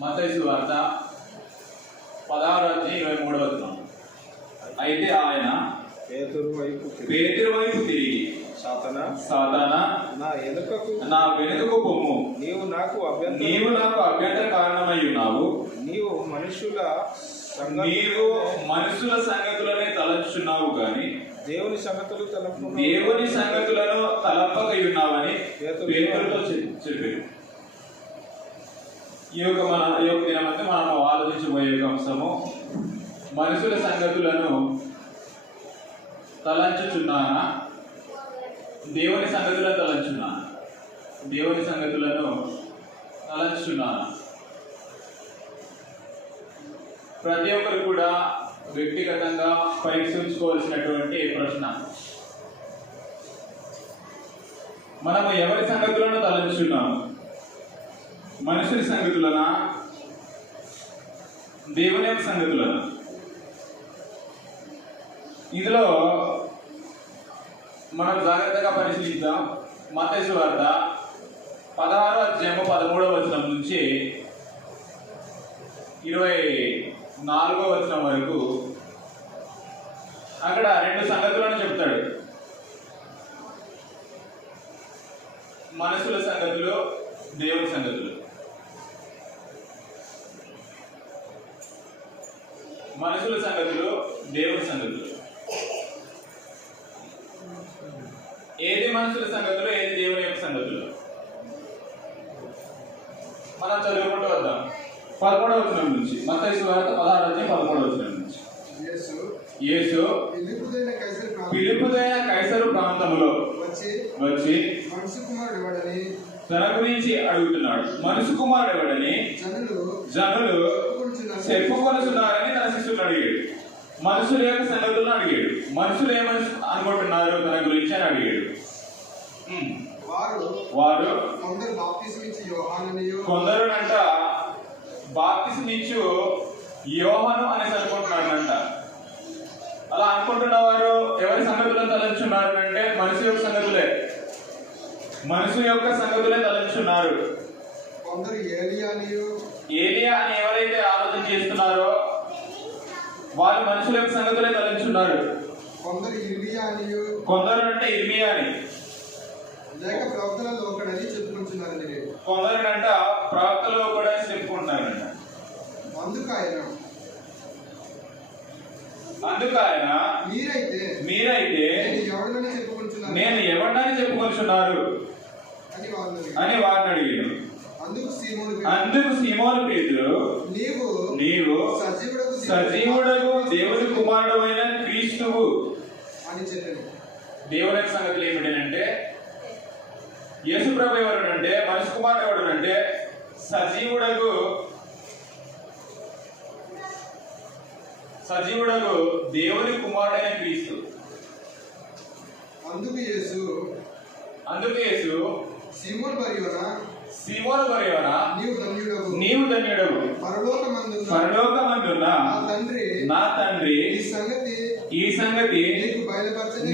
మత్తయి సువార్త 16:23. అయితే ఆయన పేతురు వైపు తిరిగి సాతానా నా వెనుకకు పొమ్ము, నీవు నాకు అభ్యంతర కారణమై ఉన్నావు. నీవు మనుషుల సంగతులనే తలంచున్నావు గాని దేవుని సంగతులను తలంపకై ఉన్నావని పేతురుతో చెప్పారు. ఈ యొక్క దినమంతా మనం ఆలోచించబోయే అంశము, మనుషుల సంగతులను తలంచుచున్నానా, దేవుని సంగతులను తలంచున్నానా? దేవుని సంగతులను తలంచుచున్నానా? ప్రతి ఒక్కరు కూడా వ్యక్తిగతంగా పరీక్షించుకోవాల్సినటువంటి ప్రశ్న. మనము ఎవరి సంగతులను తలంచున్నాము? మనుషుల సంగతులనా, దేవుని యొక్క సంగతులనా? ఇందులో మనం జాగ్రత్తగా పరిశీలిద్దాం. మత్తయి సువార్త 16:13 నుంచి 24 వరకు అక్కడ రెండు సంగతులను చెప్తాడు. మనుషుల సంగతులు, దేవుని సంగతులు. మనుషుల సంగతులు, దేవుని సంగతులు. ఏది మనుషుల సంగతులు, ఏది దేవుని యొక్క సంగతులు? మనం చదువుకుంటూ వద్దాం. 11 నుంచి, మత్తయి సువార్త 16:13 నుంచి. యేసు ఫిలిప్పుదైన కైసరు ప్రాంతములో వచ్చి తన గురించి అడుగుతున్నాడు. మనుషు కుమారుడు ఎవడని జనులు చెప్పుకొనుచున్నారని తన శిష్యులను అడిగాడు. మనుషుల యొక్క సంగతులను అడిగాడు. మనుషులు ఏమని అనుకుంటున్నారు తన గురించి అని అడిగాడు. వారు కొందరునంట బాప్తిస్మమిచ్చు యోహాను అనేసి అనుకుంటున్నారంట. అలా అనుకుంటున్న వారు ఎవరి సంగతులను తలంచున్నారు అంటే మనుషు యొక్క సంగతులే. మనుషు యొక్క సంగతులే తలంచున్నారు. ఏలియా అని ఎవరైతే ఆలోచన చేస్తున్నారో వారు మనుషుల యొక్క సంగతులే తలంచున్నారు. కొందరు అంటే ఇర్మియా అని, కొందరునంట ప్రవక్తలో కూడా చెప్పుకుంటున్నారంట. అందుకైన మీరైతే నేను ఎవరినని చెప్పుకొంచున్నారు అని వారిని అడిగాడు. అందుకు సీమోను పేతురు, నీవు సజీవుడగు దేవుని కుమారుడు అయిన క్రీస్తువు అని చెప్పాడు. దేవుని సంగతులు ఏమిటంటే యేసు ప్రభు ఎవరునంటే, మనిషి కుమారుడు ఎవడునంటే సజీవుడగు దేవుని కుమారుడైన క్రీస్తు. అందుకు యేసు సీమోను బరియొనా నీవు ధన్యుడవు, పరలోకమందున్న నా తండ్రి ఈ సంగతి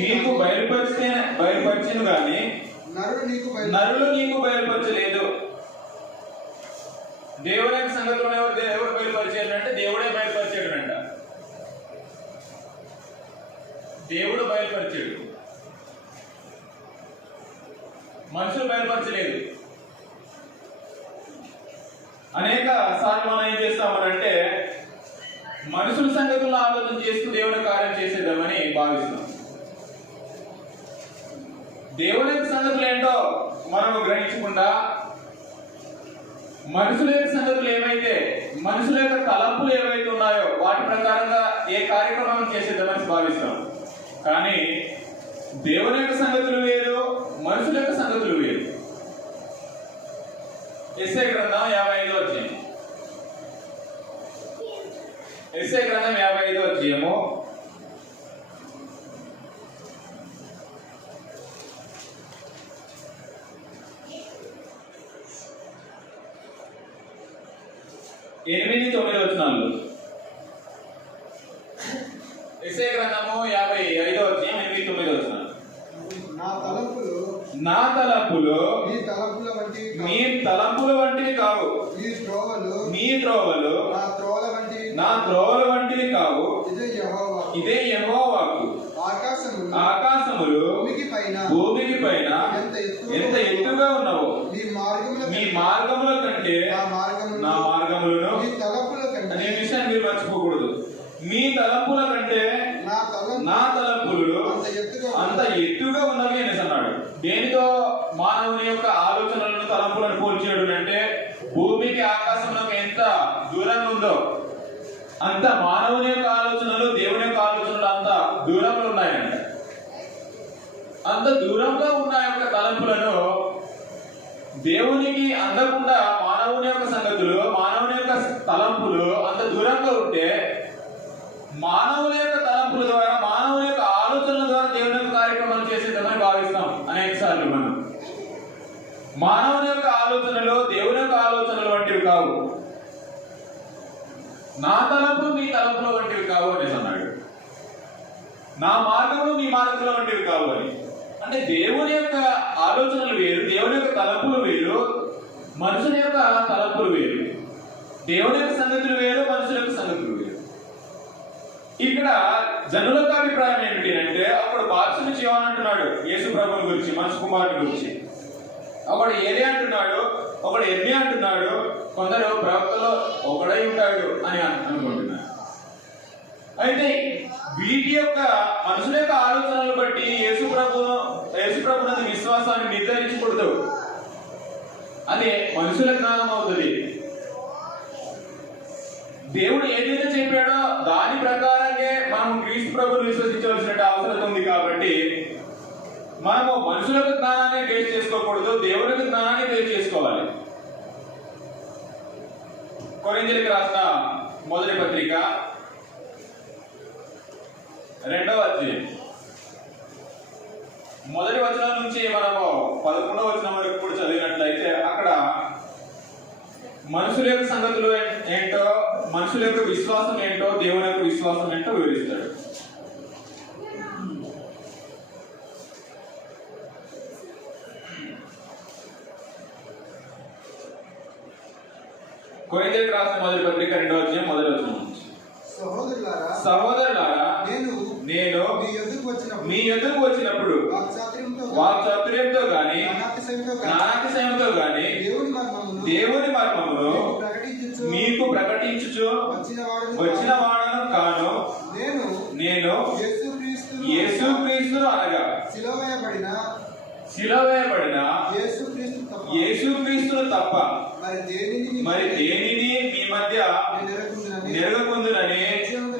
నీకు బయలుపరిచెను గాని నరులు నీకు బయలుపరచలేదు. దేవుని యొక్క సంగతులను ఎవరు బయలుపరిచాడంటే దేవుడే బయలుపరిచాడంట. దేవుడు బయలుపరిచాడు, మనుషులు బయలుపరచలేదు. అనేక సార్లు మనం ఏం చేస్తామనంటే మనుషుల సంగతులను ఆలోచన చేస్తూ దేవుని కార్యం చేసేద్దామని భావిస్తాం. దేవుని యొక్క సంగతులు ఏంటో మనం గ్రహించకుండా మనుషుల యొక్క సంగతులు ఏమైతే, మనుషుల యొక్క తలంపులు ఏవైతే ఉన్నాయో వాటి ప్రకారంగా ఏ కార్యక్రమం చేసేద్దామని భావిస్తాం. కానీ దేవుని యొక్క సంగతులు వేరు, మనుషుల యొక్క సంగతులు వేరు. యెషయా గ్రంథం 55వ అధ్యాయం. యెషయా గ్రంథం 55వ అధ్యాయము 8-9 వచనాలు. యెషయా గ్రంథము 55వ అధ్యాయం 8-9 వచనాలు. నా తలంపులు నా తలంపులు మీ తలంపుల వంటివి కావు. మీ తలంపుల వంటివి కావు. మీ త్రోవలు మీ త్రోవలు నా త్రోవల వంటివి నా త్రోవల వంటివి కావు. ఇదే యెహోవా. ఇదే యెహోవా వాక్కు. ఆకాశములు ఆకాశములు భూమికి పైన ఎంత ఎత్తుగా ఉన్నావో మీ మార్గముల కంటే నా మార్గములను అనే విషయాన్ని మీరు మర్చిపోకూడదు. మీ తలంపుల కంటే నా తలంపులు అంత ఎత్తుగా ఉన్నవి అనేసి అన్నాడు. దేనితో మానవుని యొక్క ఆలోచనలను తలంపులను పోల్చాడు అంటే భూమికి ఆకాశంలోకి ఎంత దూరంగా ఉందో అంత మానవుని యొక్క ఆలోచనలు దేవుని యొక్క ఆలోచనలు అంత దూరంలో ఉన్నాయంట. అంత దూరంగా ఉన్న యొక్క తలంపులను దేవునికి అందకుండా మానవుని యొక్క సంగతులు మానవుని యొక్క తలంపులు అంత దూరంగా ఉంటే మానవుని యొక్క తలంపుల ద్వారా మానవుని యొక్క ఆలోచనల ద్వారా దేవుని యొక్క కార్యక్రమాలు చేసేద్దామని భావిస్తాం అనేక సార్లు మనం. మానవుని యొక్క ఆలోచనలు దేవుని యొక్క ఆలోచనలు వంటివి కావు. నా తలంపులు మీ తలంపుల వంటివి కావు అనేసి అన్నాడు. నా మార్గములు మీ మార్గముల వంటివి కావు అని. అంటే దేవుని యొక్క ఆలోచనలు వేరు, దేవుని యొక్క తలంపులు వేరు, మనుషుల యొక్క తలంపులు వేరు. దేవుని యొక్క సంగతులు వేరు, మనుషుల యొక్క సంగతులు వేరు. ఇక్కడ జనులకు అభిప్రాయం ఏమిటి అంటే అప్పుడు బాప్తిస్మం చేయమనంటున్నాడు యేసు ప్రభువుని గురించి, మనుషు కుమారుని గురించి. ఒకడు ఏలియా అంటున్నాడు, ఒకడు ఎర్మియా అంటున్నాడు, కొందరు ప్రవక్తలో ఒకడై ఉంటాడు అని అనుకుంటున్నారు. అయితే వీటి యొక్క మనుషుల యొక్క ఆలోచనలు బట్టి యేసు ప్రభునందు విశ్వాసాన్ని నిర్ధారించకూడదు. అది మనుషుల జ్ఞానం అవుతుంది. దేవుడు ఏదైతే చెప్పాడో దాని ప్రకారంగా మనం క్రీస్తు ప్రభువును విశ్వసించవలసిన అవసరం ఉంది. కాబట్టి మనము మనుషులకు జ్ఞానాన్ని బేస్ చేసుకోకూడదు, దేవునికి జ్ఞానాన్ని బేస్ చేసుకోవాలి. కొరింథీయులకు రాసిన మొదటి పత్రిక 2వ అధ్యాయం మొదటి వచనం నుంచి మనము 11వ వచనం వరకు కూడా చదివినట్లయితే అక్కడ మనుషుల యొక్క సంగతులు ఏంటో, మనుషుల యొక్క విశ్వాసం ఏంటో, దేవుని యొక్క విశ్వాసం ఏంటో వివరిస్తాడు. కొరింథీయులకు రాసిన మొదటి పత్రిక 2వ అధ్యాయం మొదటి వచనం నుంచి, సహోదరులారా నేను మీ ఎదురుకు వచ్చినప్పుడు వాక్చాతుర్యంతో గాని జ్ఞానాతిశయంతో గాని దేవుని మర్మమును మీకు ప్రకటించుచు వచ్చిన వాడను కాను. నేను యేసుక్రీస్తును అనగా శిలువ వేయబడిన యేసుక్రీస్తును తప్ప మరి దేనిని మీ మధ్య నెరగకుందునని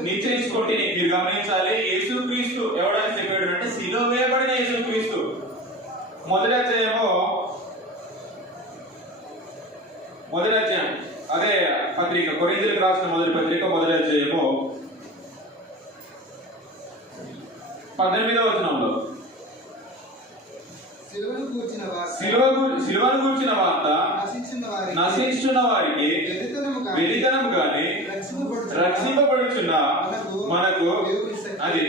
నిశ్చయించుకోండి. మీరు గమనించాలి, యేసుక్రీస్తు ఎవడని చెప్పాడు అంటే శిలువ వేయబడిన యేసుక్రీస్తు. మొదటి అధ్యాయం అదే పత్రిక కొరింథీయులకు రాసిన మొదటి పత్రిక మొదటి అధ్యాయము 18వ వచనంలో సిలువను గూర్చిన వార్త నశించున్న వారికి వెలితనము గాని రక్షింపబడుచున్న మనకు అది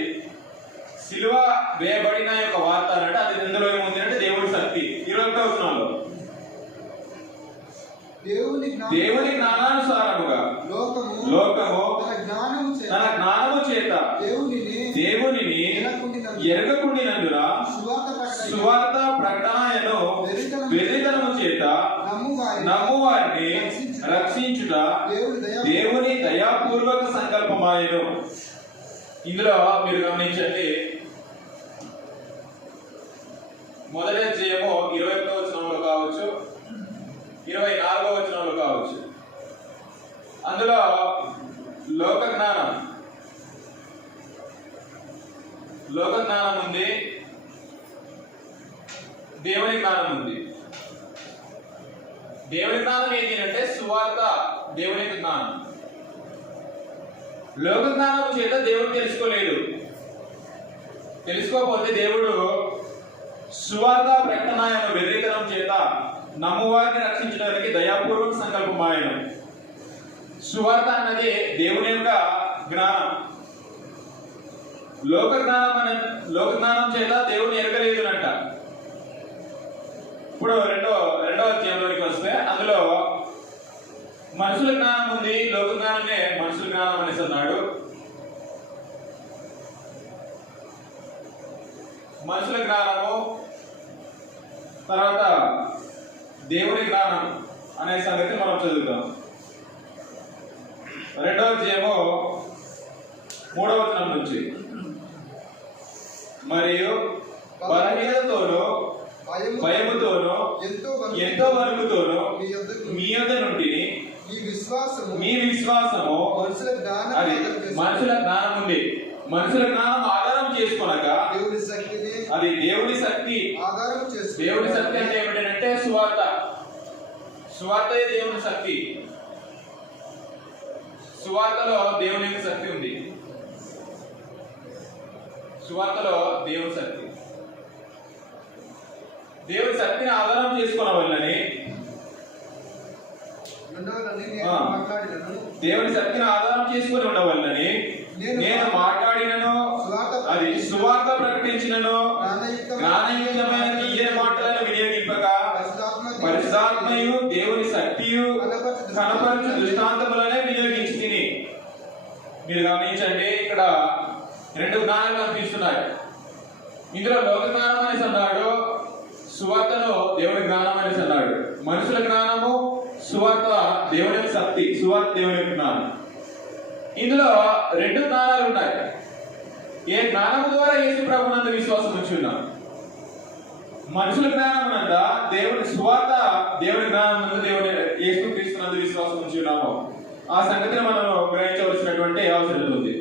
సిలువ వేయబడిన యొక్క వార్త అంటే అది ఎందులో ఏముంది అంటే దేవుడి శక్తి. 21వ వచనంలో దేవుని జ్ఞానానుసారముగా లోకము తన జ్ఞానము చేత దేవునిని ఎరగకుండినందున సువార్త ప్రకటనను వెర్రితనము చేత నమ్మువారిని రక్షించుట దేవుని దయాపూర్వక సంకల్పమాయను. ఇందులో మీరు గమనించండి, మొదటి అధ్యాయము 21వ వచనంలో కావచ్చు, 24వ వచనంలో కావచ్చు, అందులో లోక జ్ఞానం ఉంది, దేవుని జ్ఞానం ఉంది. దేవుని జ్ఞానం ఏంటి అంటే సువార్త దేవుని జ్ఞానం. లోక జ్ఞానం చేత దేవుడు తెలుసుకోలేదు. తెలుసుకోకపోతే దేవుడు సువార్త ప్రకటన వెర్రితనం చేత నమ్మువారిని రక్షించడానికి దయాపూర్వక సంకల్పం ఆయన. సువార్త అన్నది దేవుని యొక్క జ్ఞానం. లోక జ్ఞానం చేత దేవుని ఎరగలేదు అంట. ఇప్పుడు రెండో అధ్యాయంలోకి వస్తే అందులో మనుషుల జ్ఞానం ఉంది, లోక జ్ఞానమే మనుషుల జ్ఞానం అనేసి అన్నాడు. మనుషుల జ్ఞానము తర్వాత దేవుని జ్ఞానం అనే సంగతి మనం చదువుతాం. రెండవ అధ్యాయము 3వ వచనం నుంచి, మరియు బలహీనతతోనూ భయముతోనూ ఎంతో వణుకుతోనూ మీ యొద్ద నుండి మీ విశ్వాసము అది మనుషుల జ్ఞానం ఉంది. మనుషుల జ్ఞానం ఆధారం చేసుకొనక అది దేవుడి శక్తి. దేవుడి శక్తి అంటే ఏమిటంటే సువార్త. సువార్తే దేవుని శక్తి. సువార్తలో దేవుని యొక్క శక్తి ఉంది. సువార్తలో దేవుని శక్తి. దేవుని శక్తిని ఆధారం చేసుకున్న వల్లని దేవుని శక్తిని ఆధారం చేసుకుని ఉండవల్లని నేను మాట్లాడినను అది సువార్త ప్రకటించినను జ్ఞానయుక్తమైన తీయని మాటలను వినియోగింపక పరిశుద్ధాత్మయు దేవుని శక్తియు కనపరచు దృష్టాంతములనే వినియోగించి తిని. మీరు గమనించండి, ఇక్కడ రెండు జ్ఞానాలు కనిపిస్తున్నాయి. ఇందులో లోక జ్ఞానం అనేసి అన్నాడు, సువార్తలో దేవుని జ్ఞానం అనేసి అన్నాడు. మనుషుల జ్ఞానము, సువార్త దేవుని శక్తి, సువార్త దేవుని జ్ఞానం. ఇందులో రెండు జ్ఞానాలు ఉన్నాయి. ఏ జ్ఞానము ద్వారా యేసు ప్రభునందు విశ్వాసం ఉంచి ఉన్నాం. మనుషుల జ్ఞానమునంద దేవుని సువార్త దేవుని జ్ఞానమునందు దేవుని యేసు క్రీస్తునందు విశ్వాసం ఉంచి ఉన్నాము. ఆ సంగతిని మనం గ్రహించవలసినటువంటి అవసరం ఉంది.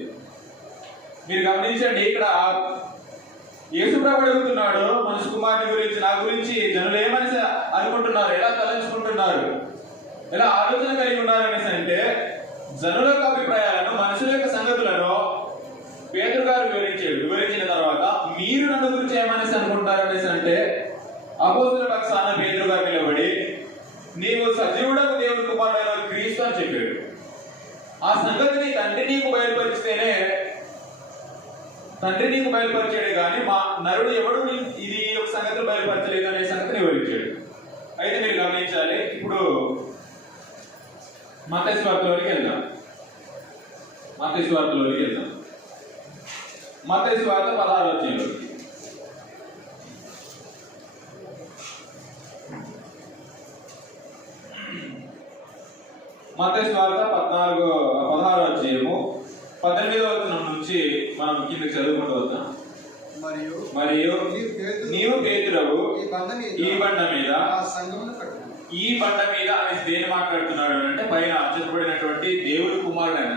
మీరు గమనించండి, ఇక్కడ యేసు ప్రభు అడుగుతున్నాడు మనుషు కుమారుని గురించి, నా గురించి జనులు ఏమని అనుకుంటున్నారు, ఎలా తలంచుకుంటున్నారు, ఎలా ఆలోచన కలిగి ఉన్నారు అనేసి అంటే, జనుల యొక్క అభిప్రాయాలను, మనుషుల యొక్క సంగతులను పేతురు గారు వివరించిన తర్వాత మీరు నన్ను గురించి ఏమనేసి అనుకుంటారు అనేసి అంటే, అపోస్తుల పక్షాన పేతురు గారు నిలబడి నీవు సజీవుడకు దేవుని కుమారుడైన క్రీస్తు అని చెప్పాడు. ఆ సంగతిని తండ్రి నీకు బయలుపరిచాడు కానీ మా నరుడు ఎవడు ఇది ఒక సంగతి బయలుపరచలేదు అనే సంగతిని వివరించాడు. అయితే మీరు గమనించాలి, ఇప్పుడు మత్తయి సువార్తలోకి వెళ్దాం. మత్తయి సువార్త 16వ అధ్యాయంలోకి. మత్తయి సువార్త 16వ అధ్యాయము 18వ వచనం నుంచి మనం కిందకి చదువుకుంటూ వద్దాం. మరియు నీవు పేతురవు ఈ బండ మీద అని దేని మాట్లాడుతున్నాడు అంటే, పైన చెప్పబడినటువంటి దేవుడి కుమారుడైన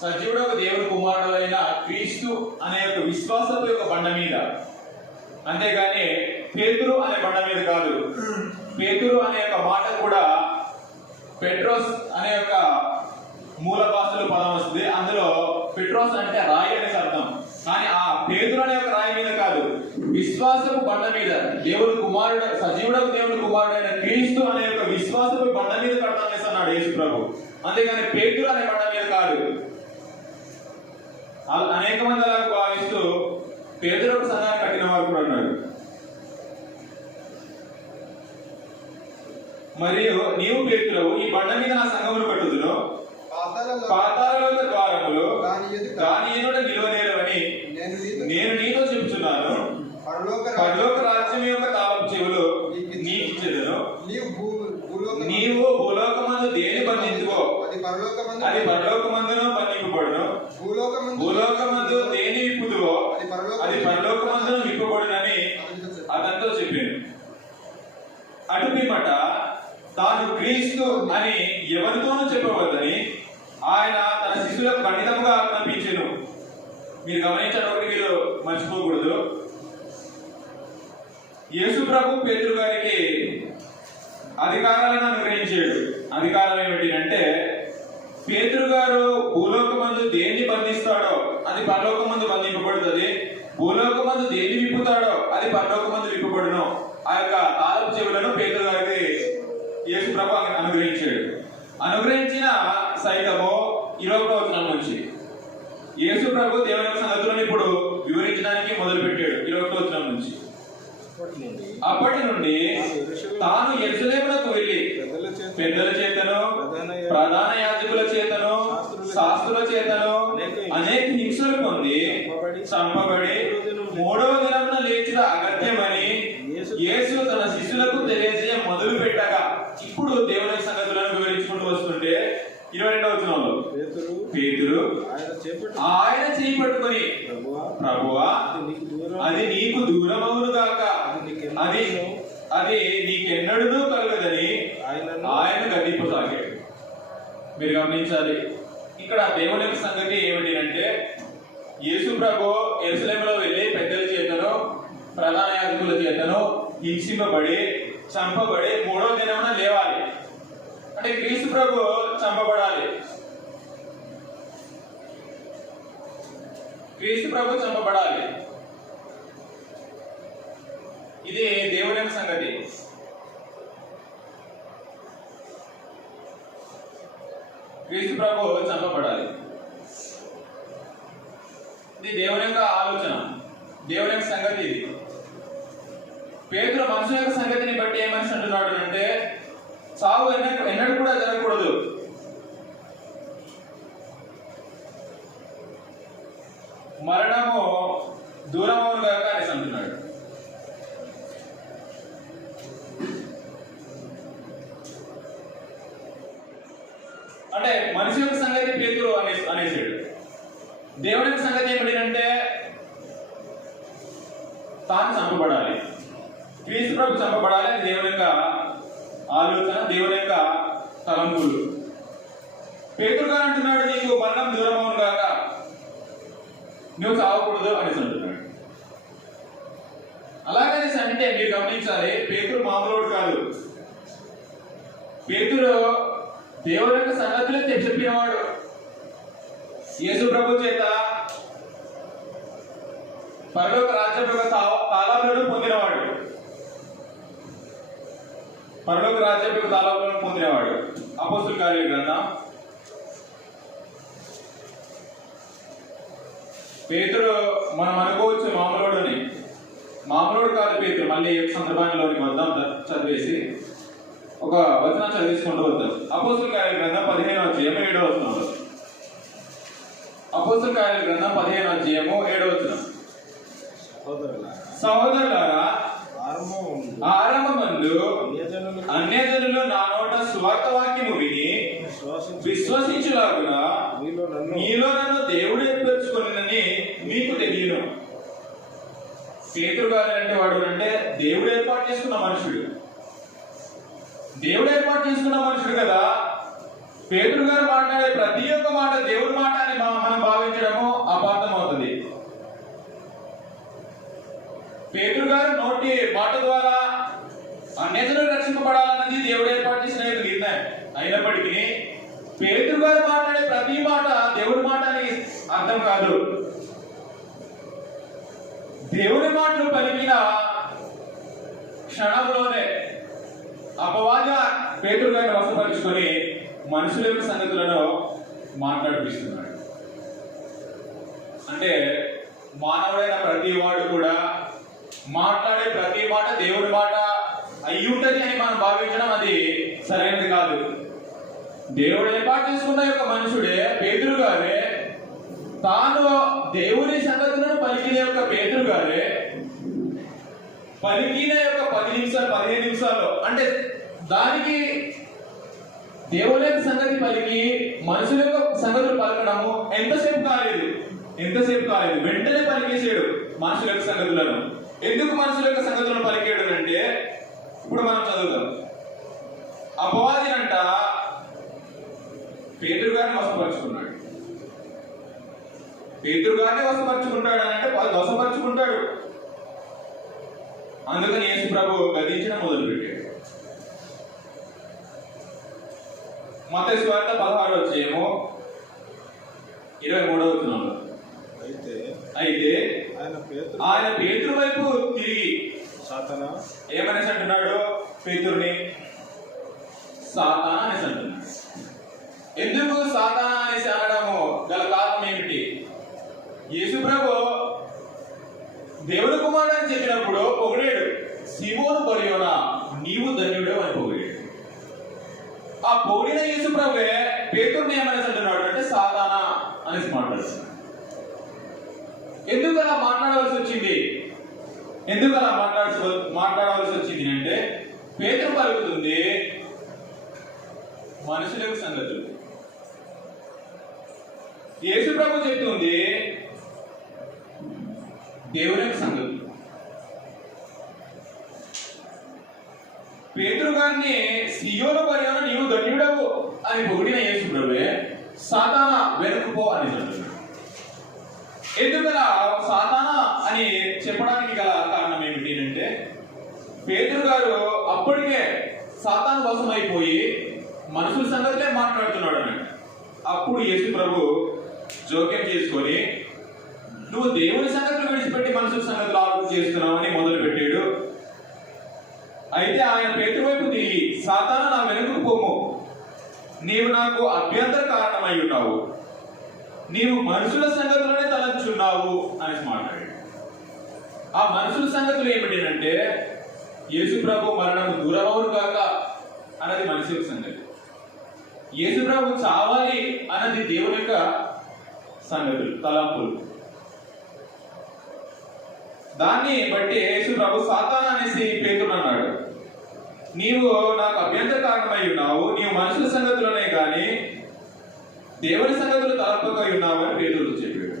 సజీవుడు దేవుడి కుమారుడు అయిన క్రీస్తు అనే యొక్క విశ్వాసపు యొక్క బండ మీద, అంతేగాని పేతురు అనే బండ మీద కాదు. పేతురు అనే యొక్క మాట కూడా పెట్రోస్ అనే యొక్క మూల భాషలో పదం వస్తుంది. అందులో పెట్రోస్ అంటే రాయి అనేసి అర్థం. కానీ ఆ పేతురు అనే ఒక రాయి మీద కాదు, విశ్వాసపు బండ మీద దేవుడు కుమారుడు సజీవుడు దేవుడు కుమారుడైన క్రీస్తు అనే యొక్క విశ్వాసపు బండ మీద కడతానేసి అన్నాడు యేసు ప్రభు. అంతేగాని పేతురు అనే బండ మీద కాదు. అనేక మంది అలా భావిస్తూ పేతురు సంఘాన్ని కట్టిన వారు కూడా అన్నాడు. మరియు నీవు పేతురవు ఈ బండ మీద నా సంఘమును కట్టుదును, పాతాళలోక ద్వారములు దాని ఎదుట నిలవనేరవని నేను నీతో చెప్తున్నాను. పరలోక రాజ్యం యొక్క తాళపు చెవులు నీకు ఇచ్చేదను. నీవు భూలోకమందు దేని బంధించుకో అది పరలోకమందును బంధింపబడును, భూలోకమందు దేని విప్పుదువో అది పరలోకమందును విప్పబడునని అతనితో చెప్పాను. అటు పిమ్మట తాను క్రీస్తు అని ఎవరితోనూ చెప్పవద్దని ఆయన తన శిష్యులకు ఖండితంగా ఆజ్ఞాపించెను. మీరు గమనించడం ఒకటి మీరు మర్చిపోకూడదు. యేసు ప్రభు పేతురు గారికి అధికారాలను అనుగ్రహించాడు. అధికారం ఏమిటి అంటే, పేతురు గారు భూలోకమందు దేన్ని బంధిస్తాడో అది పరలోకమందు బంధింపబడుతుంది, భూలోకమందు దేన్ని విప్పుతాడో అది పరలోకమందు విప్పబడును. ఆ యొక్క తాళపు చెవులను పేతురు గారికి యేసు ప్రభు అనుగ్రహించాడు. అనుగ్రహించిన సైతము 21వ వచనం నుంచి యేసు ప్రభు దేవుని సంగతులను ఇప్పుడు వివరించడానికి మొదలు పెట్టాడు. 21వ వచనం నుంచి అప్పటి నుండి తాను యెరూషలేమునకు వెళ్ళి పెద్దల చేతను ప్రధాన యాజకుల చేతను శాస్త్రుల చేతను అనేక హింసలు పొంది చంపబడి మూడవ దినమున లేచిన అగత్యమని యేసు తన శిష్యులకు తెలియజేయ మొదలు పెట్టగా, ఇప్పుడు దేవుని సంగతులను వివరించుకుంటూ వస్తుంటే 22వ వచనంలో పేతురు ఆయన చేపట్టుకొని, ప్రభువా అది నీకు దూరమవును గాక, అది నీకెన్నడూ కలగదని ఆయన గద్దింపసాగాడు. మీరు గమనించాలి, ఇక్కడ దేవుని యొక్క సంగతి ఏమిటి అంటే, యేసు ప్రభు యెరూషలేములో వెళ్ళి పెద్దల చేతను ప్రధాన యాజకుల చేతను హింసింపబడి చంపబడి మూడో దినమున లేవాలి. అంటే క్రీస్తు ప్రభు చంపబడాలి, క్రీస్తు ప్రభు చంపబడాలి. ఇది దేవుని యొక్క సంగతి. క్రీస్తు ప్రభు చంపబడాలి. ఇది దేవుని యొక్క ఆలోచన, దేవుని యొక్క సంగతి. ఇది పేతురు మనుషుల యొక్క సంగతిని బట్టి ఏమని అంటున్నాడు అంటే, చావు ఎన్నడూ కూడా జరగకూడదు. మరణము దూరమవును గాక అని అంటున్నాడు. అంటే మనిషి యొక్క సంగతి పేతురు అనేసాడు. దేవుని యొక్క సంగతి ఏమిటంటే, తాను చంపబడాలి, క్రీస్తు ప్రభు చంపబడాలి అని దేవుని యొక్క ఆలోచన, దేవుని యొక్క తలంపులు. పేతురు గారు అంటున్నాడు, నీకు మరణం దూరం అవును గాక, నువ్వు చావకూడదు అనేసి అంటున్నాడు. అలాగనేసి అంటే మీరు గమనించాలి, పేతురు మామూలుడు కాదు. పేతురు దేవుని యొక్క సంగతులు చెప్పినవాడు. యేసు ప్రభు చేత పరలోక రాజ్యం యొక్క తాళాలను పొందినవాడు, పరలోక రాజ్యం యొక్క తాళాలను పొందినవాడు. అపోస్తుల కార్యాల గ్రంథం పేతురు మనం అనుకోవచ్చు మామూలుడని, మామూలుడు కాదు పేతురు. మళ్ళీ సందర్భానికి వద్దాం, చదివేసి ఒక వచనం చదివేసుకుంటూ వద్దాం. అపోస్తుల కార్యాల గ్రంథం 15వ అధ్యాయం 7వ వచనంలో, అపోస్తుల కార్యాల గ్రంథం 15వ అధ్యాయం 7వ వచనం. సహోదరులారా, ఆరంభమందు అన్యజనులు నా నోట సువార్త వాక్యము విని విశ్వసించులాగున మీలో నన్ను దేవుడు ఏర్పరచుకుని మీకు తెలియను. పేతురు గారు అంటే వాడు అంటే దేవుడు ఏర్పాటు చేసుకున్న మనుషుడు, దేవుడు ఏర్పాటు చేసుకున్న మనుషుడు కదా. పేతురు గారు మాట్లాడే ప్రతి ఒక్క మాట దేవుడి మాట అని మనం భావించడము అపార్థం అవుతుంది. పేతురు గారు నోటి మాట ద్వారా అన్యజనులు రక్షింపబడాలన్నది దేవుడు ఏర్పాటు చేసిన నిర్ణయం. అయినప్పటికీ పేతురు గారు మాట్లాడే ప్రతి మాట దేవుడి మాట అని అర్థం కాదు. దేవుడి మాటలు పలికిన క్షణంలోనే అపవాద పేతురు గారిని వశపరుచుకొని మనుషుల యొక్క సంగతులను మాట్లాడిపిస్తున్నాడు. అంటే మానవుడైన ప్రతి వాడు కూడా మాట్లాడే ప్రతి మాట దేవుడి మాట అయి ఉంటది అని మనం భావించడం అది సరైనది కాదు. దేవుడు ఏర్పాటు చేసుకున్న యొక్క మనుషుడే పేతురు గారే, తాను దేవుని సంగతులను పలికిన యొక్క పేతురు గారే పలికిన యొక్క 10 నిమిషాలు 15 నిమిషాల్లో, అంటే దానికి దేవుని సంగతి పలికి మనుషుల యొక్క సంగతులు పలకడము ఎంతసేపు కాలేదు, వెంటనే పలికేసాడు మనుషుల యొక్క సంగతులను. ఎందుకు మనుషుల యొక్క సంగతులను పలికాడు అంటే, ఇప్పుడు మనం చదువుతాం. అపవాదినంట పేతురు గారిని వశపరుచుకున్నాడు. పేతురు గారిని వశపరుచుకుంటాడు అంటే వశపరుచుకుంటాడు. అందుకని యేసు ప్రభు గద్దించడం మొదలుపెట్టాడు. మత్తయి సువార్త 16వ అధ్యాయము 23వ వచనంలో, అయితే ఆయన పేతురు వైపు తిరిగి సాతానా ఏమనేసి అంటున్నాడు? పేతురుని సాతానా అనేసి అంటున్నాడు. ఎందుకు సాతానా అనేసి అనడము గల కారణం ఏమిటి? యేసు ప్రభు దేవుని కుమారుడు అని చెప్పినప్పుడు పొగిడాడు. సీమోను బర్యోనా నీవు ధన్యుడు అని పొగిడాడు. ఆ పొగిడిన యేసు ప్రభువే పేతురుని ఏమని అంటున్నాడు అంటే సాతానా అనేసి మాట్లాడుతున్నాడు. ఎందుకు అలా మాట్లాడవలసి వచ్చింది? మాట్లాడవలసి వచ్చింది అంటే పేతురు పలుకుతుంది మనుషుల యొక్క సంగతులు, యేసు ప్రభు చెప్తుంది దేవుని యొక్క సంగతులు. పేతురు గారిని సియోను బర్యోనా నీవు ధన్యుడవు అని పొగిడిన యేసు ప్రభువే సాతానా వెనుకపో అని చెప్తున్నాడు. ఎందుకలా సాతానా అని చెప్పడానికి గల కారణం ఏమిటి అంటే పేతురు గారు అప్పటికే సాతాను వశం అయిపోయి మనుషుల సంగతులే మాట్లాడుతున్నాడు అన్నట్టు. అప్పుడు యేసు ప్రభు జోక్యం చేసుకొని నువ్వు దేవుని సంగతులు విడిచిపెట్టి మనుషుల సంగతులు ఆలోచన చేస్తున్నావు అని మొదలు పెట్టాడు. అయితే ఆయన పేతురు వైపు తిరిగి సాతానా నా వెనుకకు పోము, నీవు నాకు అభ్యంతర కారణమై ఉన్నావు, నీవు మనుషుల సంగతులనే తలంచున్నావు అని మాట్లాడాడు. ఆ మనుషుల సంగతులు ఏమిటి అంటే యేసు ప్రభు మరణం దూరమవును కాక అన్నది మనిషి యొక్క సంగతి, యేసు ప్రభు చావాలి అన్నది దేవుని యొక్క సంగతులు, తలంపులు. దాన్ని బట్టి యేసు ప్రభు సాతానా అనేసి పేతురు అన్నాడు, నీవు నాకు అభ్యంతర కారణమై ఉన్నావు, నీవు మనుషుల సంగతులనే కానీ దేవుని సంగతులు తలంపకై ఉన్నావు అని పేతురు చెప్పాడు.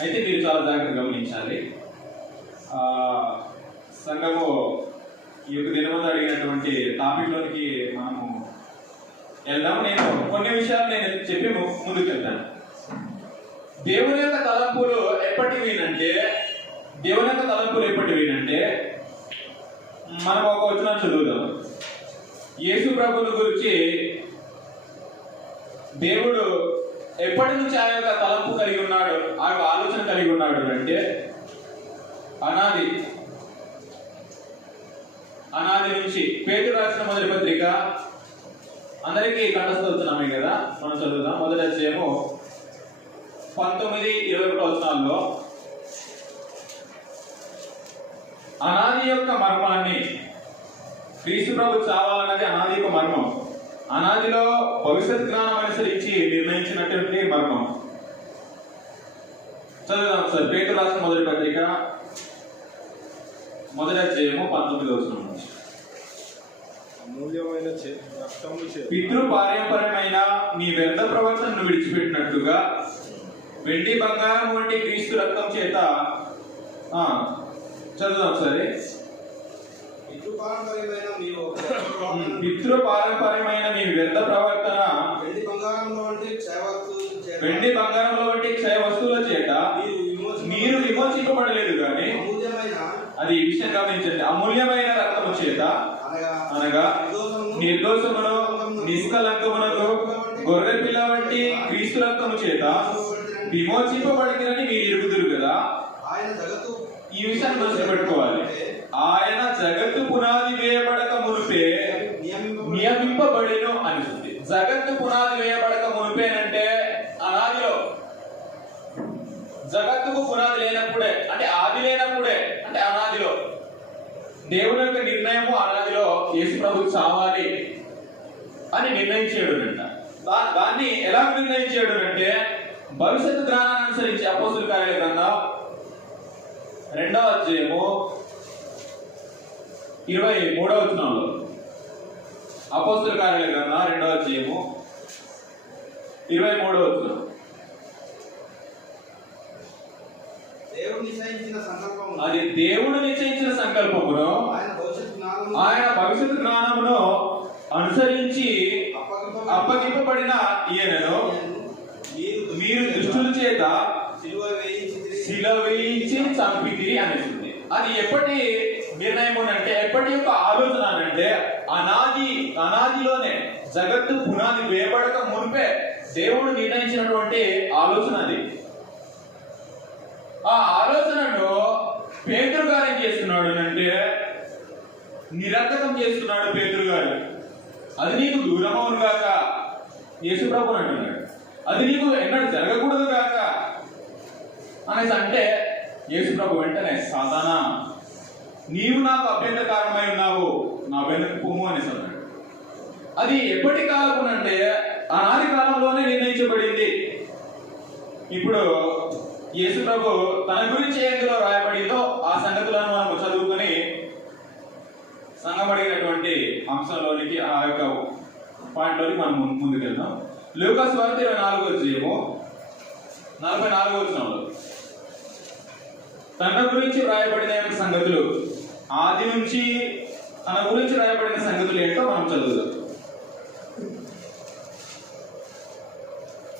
అయితే మీరు చాలా జాగ్రత్తగా గమనించాలి. సంఘము ఈ యొక్క దినమందు అడిగినటువంటి టాపిక్ లోనికి మనము వెళ్దాము. నేను కొన్ని విషయాలు నేను చెప్పి ముందుకు వెళ్తాను. దేవుని యొక్క తలంపులు ఎప్పటివినంటే మనం ఒక వచనం చదువుదాం. యేసు ప్రభుని గురించి దేవుడు ఎప్పటి నుంచి ఆ యొక్క తలంపు కలిగి ఉన్నాడు, ఆ యొక్క ఆలోచన కలిగి ఉన్నాడు అంటే అనాది నుంచి. పేతురు రాసిన మొదటి పత్రిక అందరికీ కంఠస్థవుతున్నామే కదా, మనం చదువుదాం. మొదటి అధ్యాయము 19-21 వచనాల్లో అనాది యొక్క మర్మాన్ని, క్రీస్తు ప్రభు చావాలన్నది అనాది యొక్క మర్మం, అనాదిలో భవిష్యత్ జ్ఞానం అనుసరించి నిర్ణయించినటువంటి మర్మం. చదువుదాం సార్. పేతురు రాసిన మొదటి పత్రిక మొదటి అధ్యాయము 19వ వచనం నుంచి. అమూల్యమైన రక్తము చే పితృ పారంపర్యమైన నీ వ్యర్థ ప్రవర్తనను విడిచిపెట్టినట్లుగా వెండి బంగారం వంటి క్రీస్తు రక్తం చేత చదువుదాం సరే. పితృ పారంపర్యమైన మీ వ్యర్థ ప్రవర్తన వెండి బంగారంలో వంటి క్షయ వస్తువుల చేత మీరు విమోచింపబడలేదు కానీ, అది ఈ విషయం గమనించండి, అమూల్యమైన రక్తము చేత అనగా నిర్దోషమును నిష్కలంకమునకు గొర్రె పిల్ల వంటి క్రీస్తు రక్తము చేత విమోచింపబడినని మీరు ఎరుగుదురు కదా. ఈ విషయాన్ని మనసు పెట్టుకోవాలి. ఆయన జగత్తు పునాది వేయబడక మునిపే నియమింపబడిను అనిస్తుంది. జగత్తు పునాది వేయబడక మునిపేనంటే అనాదిలో, జగత్తుకు పునాది లేనప్పుడే అంటే ఆది లేనప్పుడే అంటే అనాదిలో దేవుని యొక్క నిర్ణయము అనాదిలో యేసు ప్రభు చావాలి అని నిర్ణయించాడు అంట. దాన్ని ఎలా నిర్ణయించాడు అంటే భవిష్యత్తు జ్ఞానాన్ని అనుసరించి అపోస్తుల కార్యాల గ్రంథం 2వ అధ్యాయము 23వ వచనంలో, అపోస్తుల కార్యాల గ్రంథం 2వ అధ్యాయము 23వ వచనం. అది దేవుడు నిశ్చయించిన సంకల్పమును ఆయన భవిష్యత్తు జ్ఞానమును అనుసరించి అప్పగింపబడిన ఈయనను మీరు దుష్టుల చేత శిలువ వేయించి చంపితిరి అనేసింది. అది ఎప్పటి నిర్ణయం అంటే ఎప్పటి యొక్క ఆలోచన అంటే అనాదిలోనే జగత్తు పునాది వేయబడక మునిపే దేవుడు నిర్ణయించినటువంటి ఆలోచన అది. ఆ ఆలోచనను పేతురు గారు ఏం చేస్తున్నాడు అంటే నిరర్థకం చేస్తున్నాడు. పేతురు గారు అది నీకు దూరమవును కాక యేసు ప్రభు అంటున్నాడు, అది నీకు ఎన్నడూ జరగకూడదు కాక అనేసి అంటే యేసు ప్రభు వెంటనే సాతానా నీవు నాకు అభ్యంతరకారణమై ఉన్నావు, నా వెనుక పొమ్ము అనేసి అన్నాడు. అది ఎప్పటి కాలమునంటే అనాది కాలంలోనే నిర్ణయించబడింది. ఇప్పుడు యేసు ప్రభు తన గురించి ఎందులో రాయబడిందో ఆ సంగతులను మనం చదువుకొని సంగమడిగినటువంటి అంశంలోనికి ఆ యొక్క పాయింట్లోకి మనం ముందుకెళ్దాం. లూకా సువార్త 24వ అధ్యాయము 44వ వచనంలో తన గురించి రాయబడిన యొక్క సంగతులు, ఆది నుంచి తన గురించి రాయబడిన సంగతులు ఏంటో మనం చదువుదాం.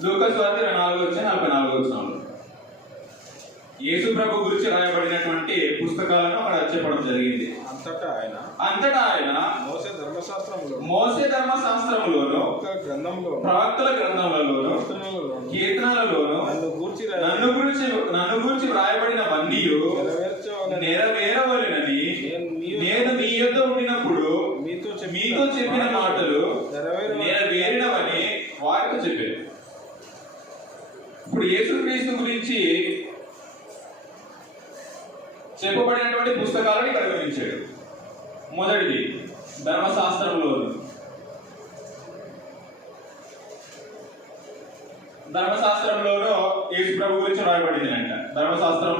లూకా సువార్త 24వ అధ్యాయం 44వ వచనంలో యేసు ప్రభు గురించి రాయబడినటువంటి పుస్తకాలను అక్కడ చెప్పడం జరిగింది. అంతటా ఆయన మోసే ధర్మశాస్త్రములోను ప్రవక్తల గ్రంథములలోను కీర్తనలలోను నన్ను గురించి వ్రాయబడినవన్నీ నెరవేరవలెనని నేను మీ యొద్ద ఉండినప్పుడు మీతో చెప్పిన మాటలు నెరవేరినవని వారితో చెప్పారు. ఇప్పుడు యేసుక్రీస్తు గురించి చెప్పబడినటువంటి పుస్తకాలను ఇక్కడ వివరించాడు. మొదటిది ధర్మశాస్త్రంలోను యేసు ప్రభు గురించి రాయబడింది అంట. ధర్మశాస్త్రం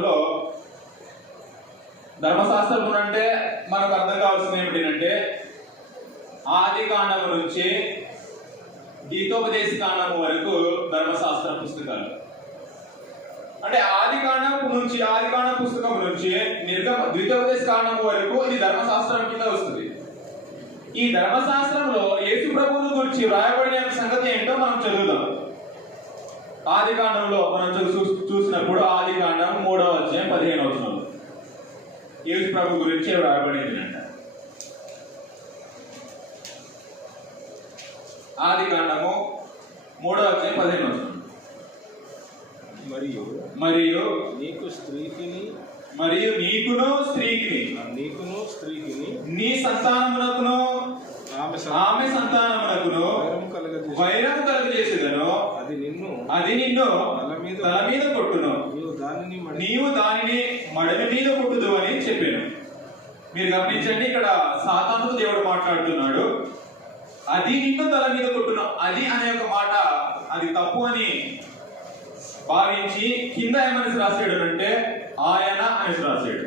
అంటే మనకు అర్థం కావాల్సింది ఏమిటంటే ఆది కాండము నుంచి గీతోపదేశ కాండము వరకు ధర్మశాస్త్ర పుస్తకాలు. అంటే ఆది కాండ పుస్తకం నుంచి ద్వితోపదేశ కాండము వరకు ఇది ధర్మశాస్త్రం కింద వస్తుంది. ఈ ధర్మశాస్త్రంలో యేసు ప్రభువును గురించి రాయబడిన సంగతి ఏంటో మనం చదువుదాం. ఆది కాండంలో మనం చూసినప్పుడు ఆది కాండం 3వ అధ్యాయం 15వ వచనంలో యేసు ప్రభు గురించి రాయబడింది అంట. ఆది కాండము 3వ అధ్యాయం 15వ వచనం. మరియు నీకును స్త్రీకిని నీ సంతానమునకును ఆమె సంతానమునకును వైరము కలుగజేసేదను, అది నిన్ను తల మీద కొట్టును, నీవు దానిని మడమి మీద కొట్టుదు అని చెప్పాను. మీరు గమనించండి, ఇక్కడ సాతానుతో దేవుడు మాట్లాడుతున్నాడు. అది నిన్ను తల మీద కొట్టును, అది అనే ఒక మాట అది తప్పు అని భావించి కింద ఏమని రాశాడు అంటే ఆయన అనేసి రాశాడు.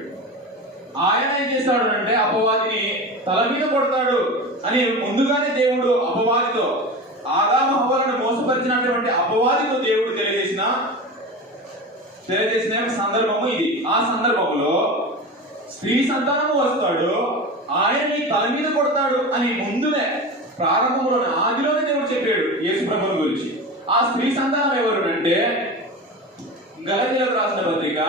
ఆయన ఏం చేస్తాడు అంటే అపవాదిని తల మీద కొడతాడు అని ముందుగానే దేవుడు అపవాదితో ఆదాము హవ్వలను మోసపరిచినటువంటి అపవాదితో దేవుడు తెలియజేసిన సందర్భము ఇది. ఆ సందర్భంలో స్త్రీ సంతానము వస్తాడు, ఆయన్ని తల మీద కొడతాడు అని ముందునే ప్రారంభంలోనే ఆదిలోనే దేవుడు చెప్పాడు యేసు ప్రభువుని గురించి. ఆ స్త్రీ సంతానం ఎవరు అంటే గలతీలకు రాసిన పత్రిక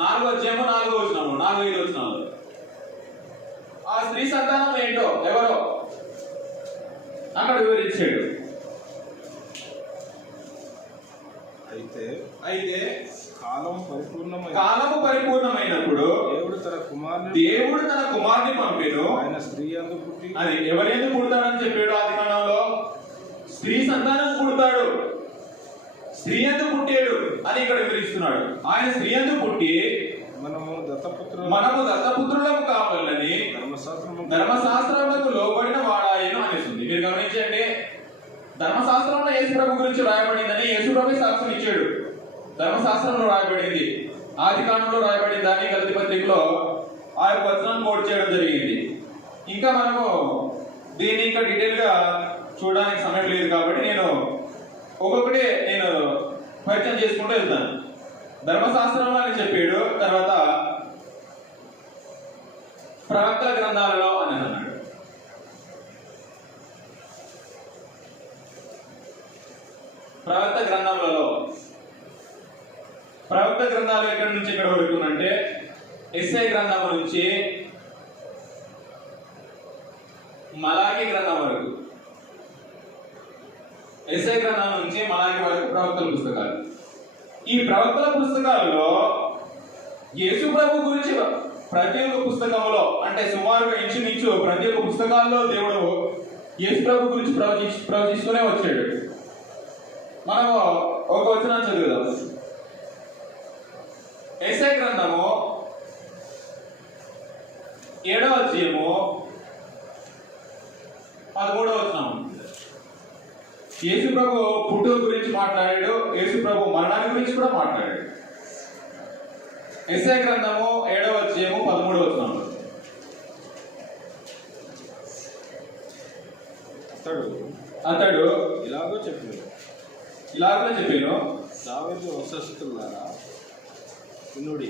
4వ అధ్యాయము 4వ వచనము 4-5 వచనాలు. ఆ స్త్రీ సంతానం ఏంటో ఎవరో అక్కడ వివరించాడు. అయితే కాలము పరిపూర్ణమైనప్పుడు దేవుడు తన కుమారుని పంపెను. అది ఎవరెందుకు పుడతాడని చెప్పాడు ఆది కాండంలో. స్త్రీ సంతానం పుడతాడు, స్త్రీ ఎందుకు పుట్టాడు అని ఇక్కడ వివరిస్తున్నాడు. ఆయన స్త్రీ ఎందుకు పుట్టి మనము దత్తపుత్రులకు కావాలని ధర్మశాస్త్రములకు లోబడిన వాడాయను అనేసింది. మీరు గమనించండి, ధర్మశాస్త్రంలో యేసు ప్రభు గురించి రాయబడిందని యేసు ప్రభు సాక్ష్యం ఇచ్చాడు. ధర్మశాస్త్రంలో రాయబడింది, ఆది కాండంలో రాయబడింది అని గలతీ పత్రికలో ఆ యొక్క వచనాన్ని కోట్ చేయడం జరిగింది. ఇంకా మనము దీన్ని ఇంకా డీటెయిల్ గా చూడడానికి సమయం లేదు కాబట్టి నేను ఒక్కొక్కటి పరిచయం చేసుకుంటూ వెళ్తాను. ధర్మశాస్త్రంలో అని చెప్పాడు, తర్వాత ప్రవక్తల గ్రంథాలలో అని అన్నాడు. ప్రవక్త గ్రంథాలు ఎక్కడి నుంచి ఎక్కడ వరకు అంటే ఎస్ఐ గ్రంథం నుంచి మలాకి గ్రంథం వరకు, ఎస్ఐ గ్రంథం నుంచి మలాకి వరకు ప్రవక్తల పుస్తకాలు. ఈ ప్రవక్తల పుస్తకాలలో యేసు ప్రభు గురించి ప్రతి ఒక్క పుస్తకంలో అంటే సుమారుగా ఇంచుమించు ప్రతి ఒక్క పుస్తకాల్లో దేవుడు యేసు ప్రభు గురించి ప్రవచిస్తూనే వచ్చాడు. మనము ఒక వచనం చదువుదాం. యెషయా గ్రంథము 7వ అధ్యాయము 13వ వచనం. యేసు ప్రభు పుట్టుక గురించి మాట్లాడాడు, యేసు ప్రభు మరణాన్ని గురించి కూడా మాట్లాడాడు. యెషయా గ్రంథము 7వ అధ్యాయము 13వ వచనం. అతడు ఇలాగో చెప్పాను, దావీదు వంశస్థులారా వినుడి,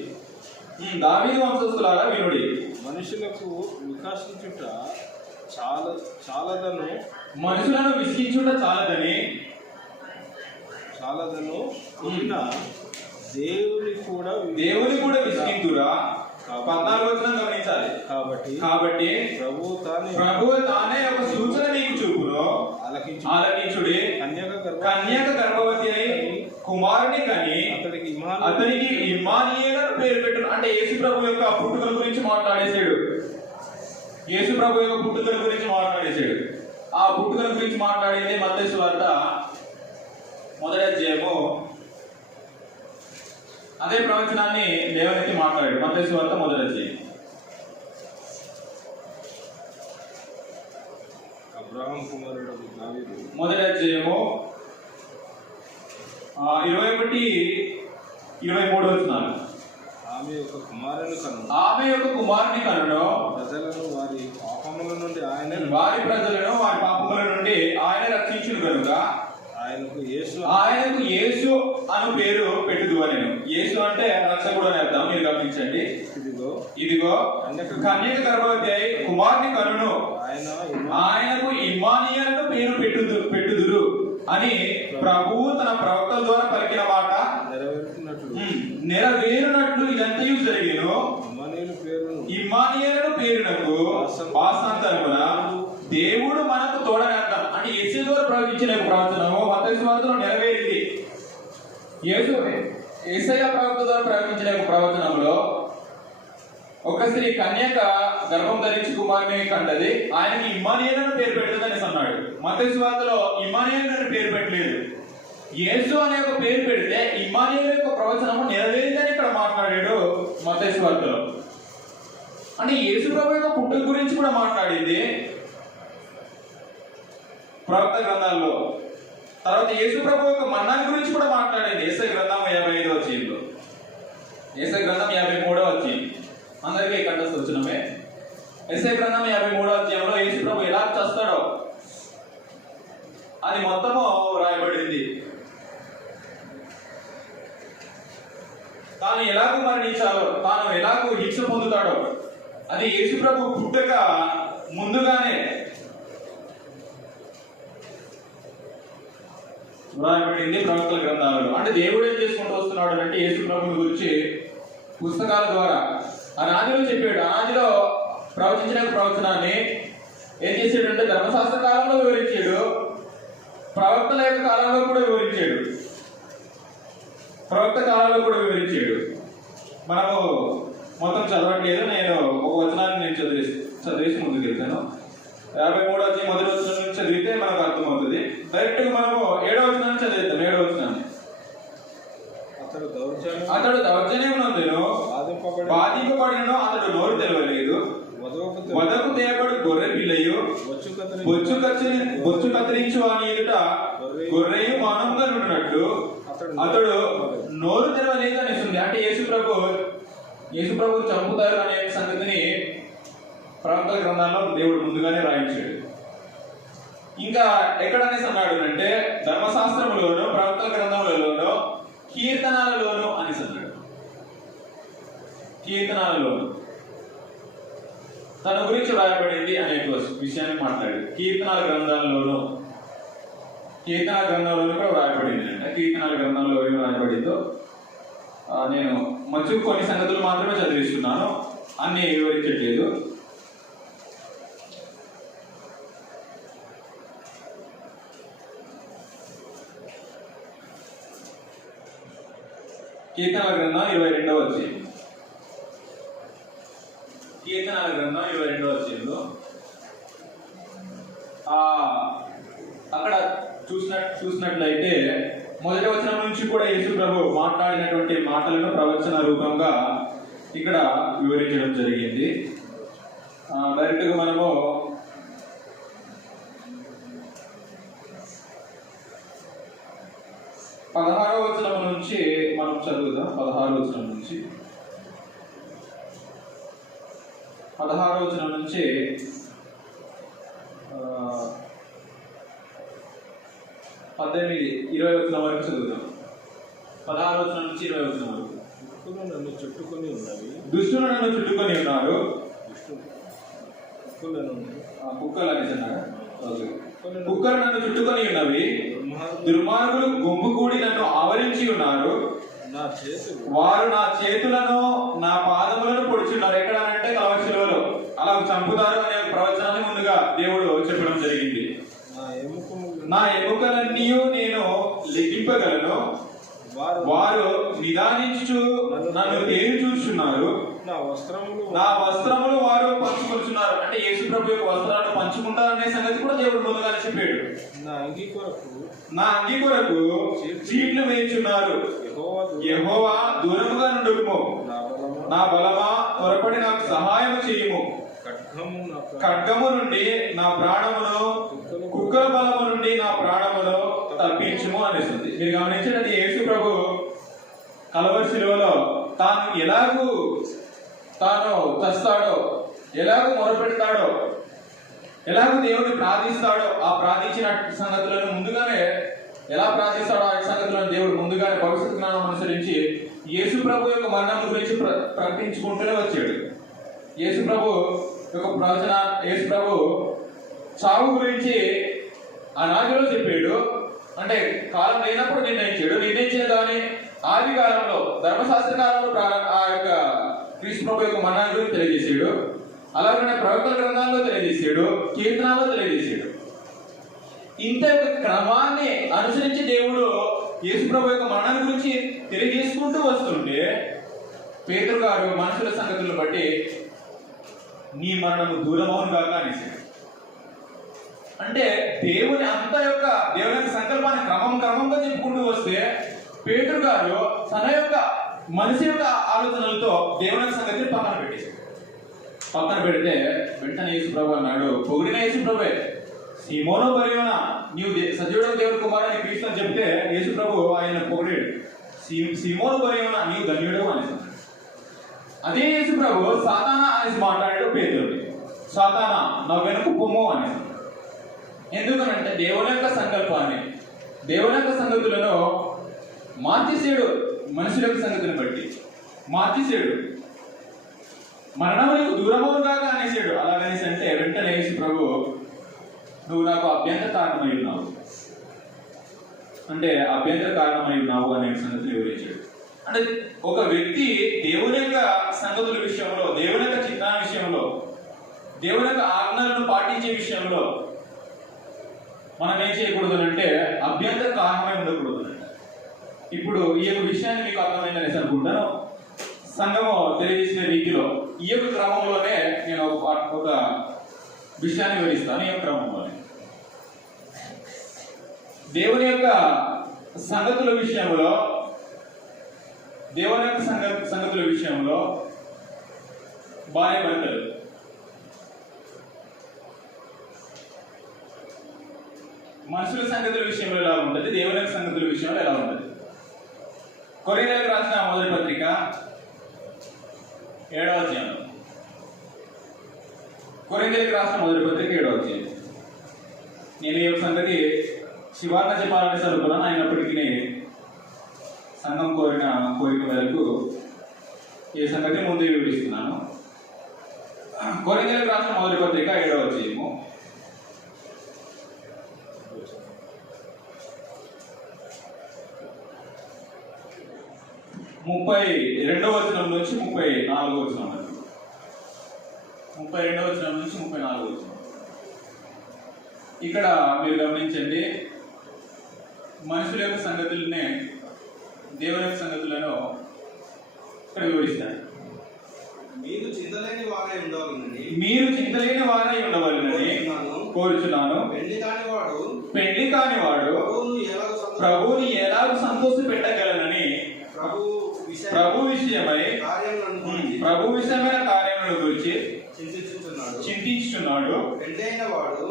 దావీదు వంశస్థులారా వినుడి. మనుషులకు వికాసించుట చాలదను, మనుషులను విసిగించుట చాలదని ఉన్న దేవుని కూడా విసిగించురా. 14వ వచనం గమనించాలి. కాబట్టి ప్రభువు తానే ఒక సూచన మీకు చూపును, ఆలకించుడి. కన్యక గర్భవతి అయి కుమారుని కని అతనికి ఇమ్మానుయేలు పేరు పెట్టును. అంటే యేసు ప్రభు యొక్క పుట్టుకల గురించి మాట్లాడేశాడు. యేసు ప్రభు యొక్క పుట్టుకల గురించి మాట్లాడేశాడు. ఆ పుట్టుకల గురించి మాట్లాడింది మత్తయి సువార్త 1వ అధ్యాయము. అదే ప్రవచనాన్ని లేవనెత్తి మాట్లాడాడు మత్తయి సువార్త 1వ అధ్యాయం. అబ్రహాం కుమారుడు దావీదు 1వ అధ్యాయము 21-23 వచనాలు. ఆమె యొక్క కుమారుని కనును, ప్రజలను వారి పాపముల నుండి ఆయన రక్షించును కనుక ఆయనకు యేసు అను పేరు పెట్టుదు అనెను. యేసు అంటే రక్షకుడు అని అర్థం. మీరు గమనించండి. ఇదిగో కన్యక గర్భవతి అయి కుమారుని కనును, ఆయనకు ఇమ్మానుయేలు పేరు పెట్టుదురు అని ప్రభువు తన ప్రవక్తల ద్వారా పలికిన మాట నెరవేరునట్లు ఇదంతయు జరిగెను. ఇమ్మానుయేలు పేరునకు భాషాంతరమున దేవుడు మనకు తోడని అర్థం. అంటే యేసు ద్వారా ప్రవచించిన ప్రవచనము మత్తయి సువార్తలో నెరవేరింది. యేసయ్య ప్రవక్త ద్వారా ప్రవచించిన ప్రవచనంలో ఒక స్త్రీ కన్యక గర్భం ధరించి కుమారుని కంటది, ఆయనకి ఇమ్మానుయేలు పేరు పెడుతుందని అన్నాడు. మత్తయి సువార్తలో ఇమ్మానుయేలు అని పేరు పెట్టలేదు. యేసు అనే ఒక పేరు పెడితే ఇమ్మానుయేలు యొక్క ప్రవచనము నెరవేరిందని ఇక్కడ మాట్లాడాడు మత్తయి సువార్తలో. అంటే యేసు ప్రభు యొక్క పుట్టుక గురించి కూడా మాట్లాడింది ప్రవక్త గ్రంథాల్లో. తర్వాత యేసు ప్రభు యొక్క మరణాన్ని గురించి కూడా మాట్లాడింది యెషయా గ్రంథం 55వ అధ్యాయంలో. యెషయా గ్రంథం 53వ అధ్యాయం అందరికీ కంఠస్థ వచనమే. యెషయా గ్రంథం 53వ అధ్యాయంలో యేసు ప్రభు ఎలా చేస్తాడో అది మొత్తము రాయబడింది. తాను ఎలాగూ మరణించాలో, తాను ఎలాగూ హింస పొందుతాడో అది యేసు ప్రభు పుట్టక ముందుగానే రాయబడింది ప్రవక్తల గ్రంథాలలో. అంటే దేవుడు ఏం చేసుకుంటూ వస్తున్నాడు అంటే యేసు ప్రభుని గురించి పుస్తకాల ద్వారా అనాదిలో చెప్పాడు. అనాదిలో ప్రవచించిన ప్రవచనాన్ని ఏం చేశాడంటే ధర్మశాస్త్ర కాలంలో వివరించాడు, ప్రవక్తల యొక్క కాలంలో కూడా వివరించాడు. మనము మొత్తం చదవట్లేదు, నేను ఒక వచనాన్ని నేను చదివేసి ముందుకు వెళ్తాను. 53వ అధ్యాయం మొదటి వచనం నుంచి చదివితే మనకు అర్థమవుతుంది. డైరెక్ట్ గా మనము 7వ వచనాన్ని చదివిద్దాం. 7వ వచనాన్ని. అతడు దౌర్జన్యం నందును బాధింపబడినను అతడు నోరు తెలవలేదు. వదకు తేబడి గొర్రె పిల్లయు బొచ్చు కత్తిరించు అని ఎదుట గొర్రెయు మౌనంగా నుండినట్టు అతడు నోరు తెరవలేదు అనేస్తుంది. అంటే యేసు ప్రభు చంపుతారు అనే సంగతిని ప్రవక్తల గ్రంథాల్లో దేవుడు ముందుగానే రాయించాడు. ఇంకా ఎక్కడనేసి అన్నాడు అంటే ధర్మశాస్త్రములోను ప్రవక్తల గ్రంథములలోను కీర్తనాలలోను అనేసి అన్నాడు. కీర్తనాలలోను తన గురించి రాయబడింది అనే విషయాన్ని మాట్లాడాడు. కీర్తనాల గ్రంథాలలోను కూడా రాయబడింది. అంటే కీర్తనాల గ్రంథంలో ఏమి రాయబడిందో నేను మంచి కొన్ని సంగతులు మాత్రమే చదివిస్తున్నాను, అన్ని వివరించట్లేదు. కీర్తనాల గ్రంథం 22వ అధ్యాయం. కీర్తనాల గ్రంథం 22వ అధ్యాయంలో అక్కడ చూసినట్లయితే మొదటి వచనం నుంచి కూడా యేసు ప్రభు మాట్లాడినటువంటి మాటలను ప్రవచన రూపంగా ఇక్కడ వివరించడం జరిగింది. డైరెక్ట్ గా మనము 16వ వచనం నుంచి మనం చదువుదాం. 16వ వచనం నుంచి 18-20 వచనం వరకు చదువుదాం. 16వ వచనం నుంచి 20వ వచనం వరకు. దుష్టులు నన్ను చుట్టుకొని ఉన్నవి, దుష్టులు నన్ను చుట్టుకొని ఉన్నారు. కుక్కలు అనేసన్నారా? కుక్కలు నన్ను చుట్టుకొని ఉన్నవి, దుర్మార్గులు గుంపు కూడి నన్ను ఆవరించి ఉన్నారు. వారు నా చేతులను నా పాదములను పొడుచున్నారు. ఎక్కడ అంటే కలవశిలువలో అలా చంపుతారు అనే ప్రవచనాన్ని ముందుగా దేవుడు చెప్పడం జరిగింది. నా ఎముకలన్నీ నేను లెక్కింపగలను. వారు నిదానించు నన్ను తేలి చూస్తున్నారు. నా వస్త్రములు వారు పంచుకుంటున్నారు. అంటే యేసు ప్రభు యొక్క వస్త్రాలను పంచుకుంటారనే సంగతి కూడా దేవుడు ముందుగానే చెప్పాడు. నా అంగి కొరకు చీట్లు వేయించున్నారు. యెహోవా దూరముగా నుండుము, నా బలమా త్వరపడి నాకు సహాయం చేయము. ఖడ్గము నుండి నా ప్రాణమును, కుక్కల బలము నుండి నా ప్రాణమును తప్పించుము అనేసింది. మీరు గమనించండి, యేసు ప్రభు కలవరి శిలువలో తాను చస్తాడో, ఎలాగూ మొరపెడతాడో, ఎలాగో దేవుడిని ప్రార్థిస్తాడో, ఆ ప్రార్థించిన సంగతులను ముందుగానే ఎలా ప్రార్థిస్తాడో ఆ సంగతులను దేవుడు ముందుగానే భవిష్యత్ జ్ఞానం అనుసరించి యేసు ప్రభు యొక్క మరణం గురించి ప్రకటించుకుంటూనే వచ్చాడు. యేసు ప్రభు యొక్క ప్రవచన, యేసు ప్రభు చావు గురించి అనాదిలో చెప్పాడు. అంటే కాలం లేనప్పుడు నిర్ణయించిన దాని ఆది కాలంలో ధర్మశాస్త్ర కాలంలో ఆ యొక్క క్రీస్తు ప్రభు యొక్క మరణాన్ని గురించి తెలియజేశాడు. అలాగనే ప్రవక్తల గ్రంథాల్లో తెలియజేశాడు, కీర్తనాల్లో తెలియజేశాడు. ఇంత యొక్క క్రమాన్ని అనుసరించి దేవుడు యేసు ప్రభు యొక్క మరణాన్ని గురించి తెలియజేసుకుంటూ వస్తుంటే పేతురు గారు మనుషుల సంగతులను బట్టి నీ మరణము దూరమవును గాక అనేసాడు. అంటే దేవుని యొక్క సంకల్పాన్ని క్రమంగా చెప్పుకుంటూ వస్తే పేతురు గారు తన యొక్క మనిషి యొక్క ఆలోచనలతో దేవుని సంగతిని పక్కన పెడితే వెంటనే యేసు ప్రభు అన్నాడు, పొగిడిన యేసు ప్రభే, సీమోను బర్యోనా, నీవు సజీవుడైన దేవుని కుమారుని క్రీస్తు అని చెప్తే యేసు ప్రభు ఆయన పొగిడాడు. సీమోను బర్యోనా, నీవు ధన్యుడు అనేసి. అదే యేసు ప్రభు సాతానా అనేసి మాట్లాడాడు పేతురుని. సాతానా, నా వెనుక పొమ్ము అనేసి. ఎందుకనంటే దేవుని యొక్క సంకల్పాన్ని, దేవుని యొక్క సంగతులను మార్చేసాడు. మనుషుల యొక్క సంగతిని బట్టి మార్చేసాడు. మరణం నీకు దూరమవుగాక అనేసాడు. అలాగనేసి అంటే వెంటనే యేసు ప్రభు, నువ్వు నాకు అభ్యంతర కారణమై ఉన్నావు అంటే అభ్యంతర కారణమై ఉన్నావు అనే సంగతిని వివరించాడు. అంటే ఒక వ్యక్తి దేవుని యొక్క సంగతుల విషయంలో, దేవుని యొక్క చిత్తాల విషయంలో, దేవుని యొక్క ఆజ్ఞలను పాటించే విషయంలో మనం ఏం చేయకూడదు అంటే అభ్యంతర కారణమై ఉండకూడదు. ఇప్పుడు ఈ యొక్క విషయాన్ని మీకు అర్థమైందనేసి అనుకుంటాను. సంఘము తెలియజేసిన రీతిలో ఈ యొక్క క్రమంలోనే నేను ఒక విషయాన్ని వివరిస్తాను. ఈ యొక్క క్రమంలోనే దేవుని యొక్క సంగతుల విషయంలో, దేవుని యొక్క సంగతుల విషయంలో భార్య భర్తలు మనుషుల సంగతుల విషయంలో ఎలా ఉంటుంది, దేవుని యొక్క సంగతుల విషయంలో ఎలా ఉంటుంది. కొరింథీయులకు రాసిన మొదటి పత్రిక 7వ అధ్యాయం. కొరింథీయులకు రాసిన మొదటి పత్రిక 7వ అధ్యాయం. నేను ఈ యొక్క సంగతి శివార్ణ చెప్పాలని అనుకున్నాను. అయినప్పటికీ సంఘం కోరిక మేరకు ఈ సంగతి ముందు వివరిస్తున్నాను. కొరింథీయులకు రాసిన మొదటి పత్రిక 7వ అధ్యాయము 32వ వచనం నుంచి 34వ వచనం వరకు. 32వ వచనం నుంచి 34వ వచనం. ఇక్కడ మీరు గమనించండి, మనుషుల యొక్క సంగతులనే దేవుని యొక్క సంగతులను ఇక్కడ వివరిస్తాడు. మీరు చింతలేని వారై ఉండవాలని కోరుచున్నాను. పెళ్లి కాని వాడు పెళ్లి కాని వాడు ప్రభువుని ఎలాగ సంతోష పెట్టగలనని ప్రభు విషయమై ప్రభు విషయమైన కార్యములను గురించి చింతించుచున్నాడు.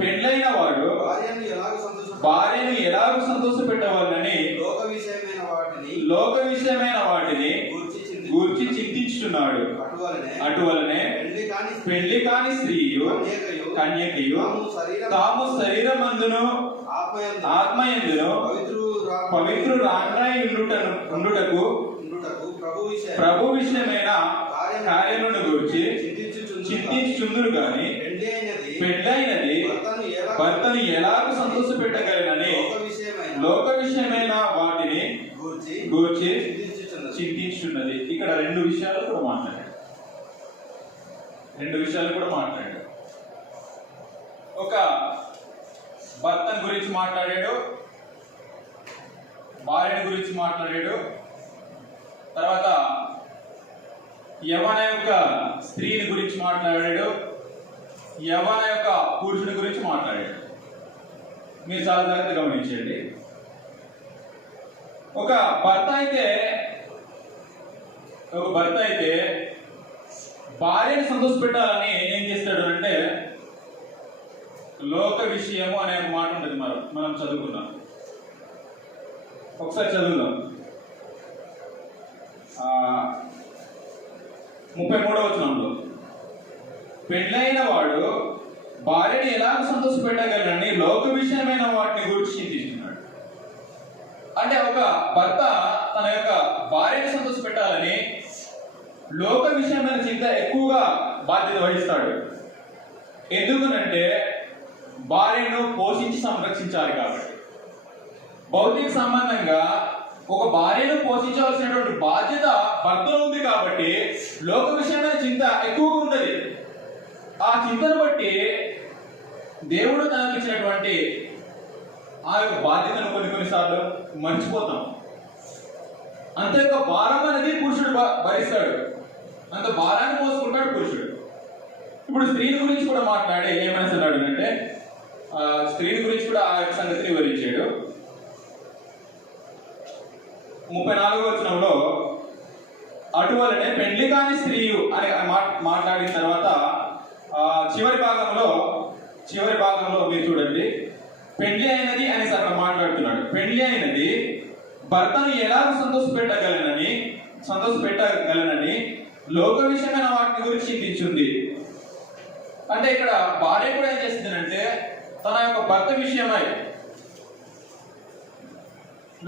పెళ్ళైన వాడు భార్యను ఎలాగ సంతోష పెట్టవాలని లోక విషయమైన వాటిని గూర్చి చింతించుచున్నాడు. అటువలనే పెళ్లి కాని స్త్రీయు కన్యకయు తాము శరీరమందును ఆత్మయందును పవిత్రురాండ్రై ఉండుటకు ప్రభు విషయమైన కార్యములను గురించి చింతించుచుందురు గాని పెళ్ళైనది భర్తను ఎలాగ సంతోష పెట్టగలనని లోక విషయమైన వాటిని గూర్చి చింతించున్నది. ఇక్కడ రెండు విషయాలు కూడా మాట్లాడాడు. ఒక భర్తను గురించి మాట్లాడాడు, భార్యను గురించి మాట్లాడాడు, తర్వాత యవ్వన యొక్క స్త్రీని గురించి మాట్లాడాడు, యవ్వన యొక్క పురుషుని గురించి మాట్లాడాడు. మీరు చాలా జాగ్రత్తగా గమనించండి. ఒక భర్త అయితే భార్యని సంతోష పెట్టాలని ఏం చేస్తాడు అంటే లోక విషయము అనే ఒక మాట ఉంటుంది. మనం చదువుకున్నాం, ఒకసారి చదువుదాం. 33వ వచనంలో పెళ్ళైన వాడు భార్యని ఎలా సంతోష పెట్టగలనని లోక విషయమైన వాటిని గురించి చింతిస్తున్నాడు. అంటే ఒక భర్త తన యొక్క భార్యని సంతోష పెట్టాలని లోక విషయమైన చింత ఎక్కువగా బాధ్యత వహిస్తాడు. ఎందుకనంటే భార్యను పోషించి సంరక్షించాలి కాబట్టి. భౌతిక సంబంధంగా ఒక భార్యను పోషించవలసినటువంటి బాధ్యత భర్తలో ఉంది కాబట్టి లోక విషయమైన చింత ఎక్కువగా ఉంటుంది. ఆ చింతను బట్టి దేవుడు తనకు ఇచ్చినటువంటి ఆ యొక్క బాధ్యతను కొన్నిసార్లు మర్చిపోతాం. అంత యొక్క భారం అనేది పురుషుడు భరిస్తాడు, అంత భారాన్ని మోసుకుంటాడు పురుషుడు. ఇప్పుడు స్త్రీని గురించి కూడా మాట్లాడే ఏమని అన్నాడు అంటే స్త్రీని గురించి కూడా ఆ యొక్క సంగతిని వివరించాడు. 34వ వచనంలో అటువలనే పెళ్లి కాని స్త్రీయు అని మాట్లాడిన తర్వాత చివరి భాగంలో మీరు చూడండి, పెళ్లి అయినది అని అక్కడ మాట్లాడుతున్నాడు. పెళ్లి అయినది భర్తను ఎలా సంతోష పెట్టగలనని లోక విషయమైన వాటి గురించి చింతించింది. అంటే ఇక్కడ భార్య కూడా ఏం చేస్తుందంటే తన యొక్క భర్త విషయమై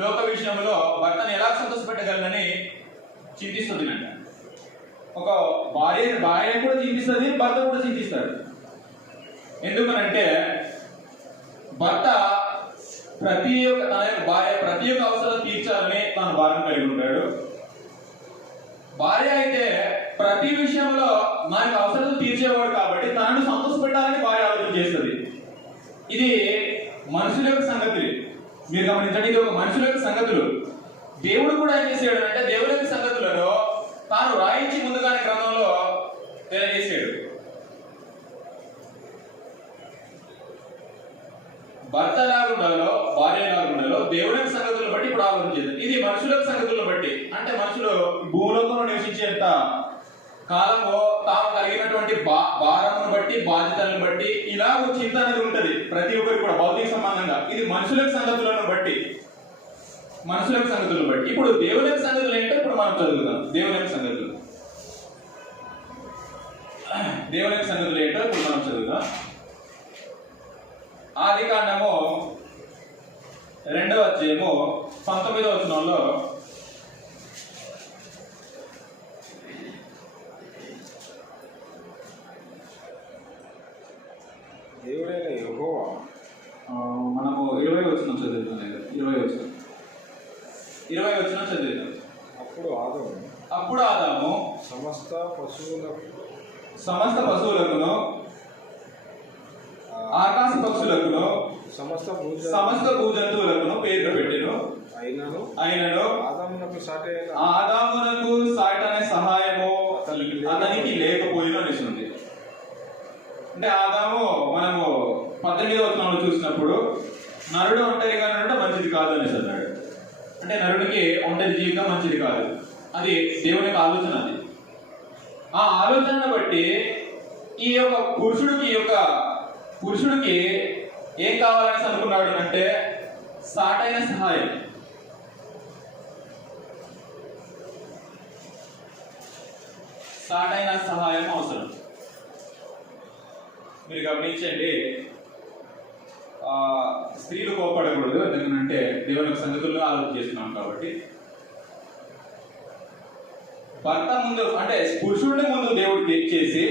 లోక విషయంలో భర్తను ఎలా సంతోష పెట్టగలనని చింతిస్తుంది. అంటే ఒక భార్య కూడా చింతిస్తుంది, భర్త కూడా చింతిస్తాడు. ఎందుకనంటే భర్త తన యొక్క భార్య ప్రతి ఒక్క అవసరం తీర్చాలని తన భారం కలిగి ఉంటాడు. భార్య అయితే ప్రతి విషయంలో నా యొక్క అవసరం తీర్చేవాడు కాబట్టి తనను సంతోష పెట్టాలని భార్య ఆలోచన చేస్తుంది. ఇది మనుషుల యొక్క సంగతులు. మీరు గమనించండి, ఇది ఒక మనుషుల యొక్క సంగతులు. దేవుడు కూడా ఏం చేశాడు అంటే దేవుడి యొక్క సంగతులను తాను రాయించి ముందుగానే గ్రంథంలో తెలియజేశాడు. భర్త ఎలాగుండాలో భార్య ఎలాగుండాలో దేవుడి యొక్క సంగతులను బట్టి ఇప్పుడు ఆలోచన చేద్దాం. ఇది మనుషుల యొక్క సంగతులను బట్టి, అంటే మనుషులు భూలోకంలో నివసించేంత కాలంలో తాము కలిగినటువంటి భారమును బట్టి బాధ్యతలను బట్టి ఇలా ఒక చింత అనేది ఉంటది ప్రతి ఒక్కరికి కూడా భౌతిక సంబంధంగా. ఇది మనుషుల సంగతులను బట్టి. ఇప్పుడు దేవుని యొక్క సంగతులు ఏంటో ఇప్పుడు మనం చదువుదాం. దేవుని యొక్క సంగతులు ఏంటో ఇప్పుడు మనం చదువుదాం. ఆదికాండము 2వ అధ్యాయము 19వ వచనంలో దేవుడైన యెహోవా మనము 20వ వచనం చదువుతాం. 20వ వచనం చదువుతాం. అప్పుడు ఆదాము సమస్త పశువులకును ఆకాశ పక్షులకును సమస్త భూజంతువులకును పేరు పెట్టెను. అయినను ఆదామునకు సాటైన సహాయము అతనికి లేకపోయిన అనేసి ఉంది. అంటే ఆదాము మనము 18వ వచనంలో చూసినప్పుడు నరుడు ఒంటరిగా ఉండడం మంచిది కాదు అనేసి అన్నాడు. అంటే నరుడికి ఒంటరి జీవితం మంచిది కాదు. అది దేవుని యొక్క ఆలోచన. అది ఆ ఆలోచనను బట్టి ఈ యొక్క పురుషుడికి ఏం కావాలని అనుకున్నాడు అంటే సాటైన సహాయం. సాటైన సహాయం అవసరం. మీరు గమనించండి, స్త్రీలు కోపడకూడదు, ఎందుకంటే దేవుని యొక్క సంగతుల్లో ఆలోచన చేస్తున్నాం కాబట్టి. భర్త ముందు అంటే పురుషుడిని ముందు దేవుడు తెచ్చేసి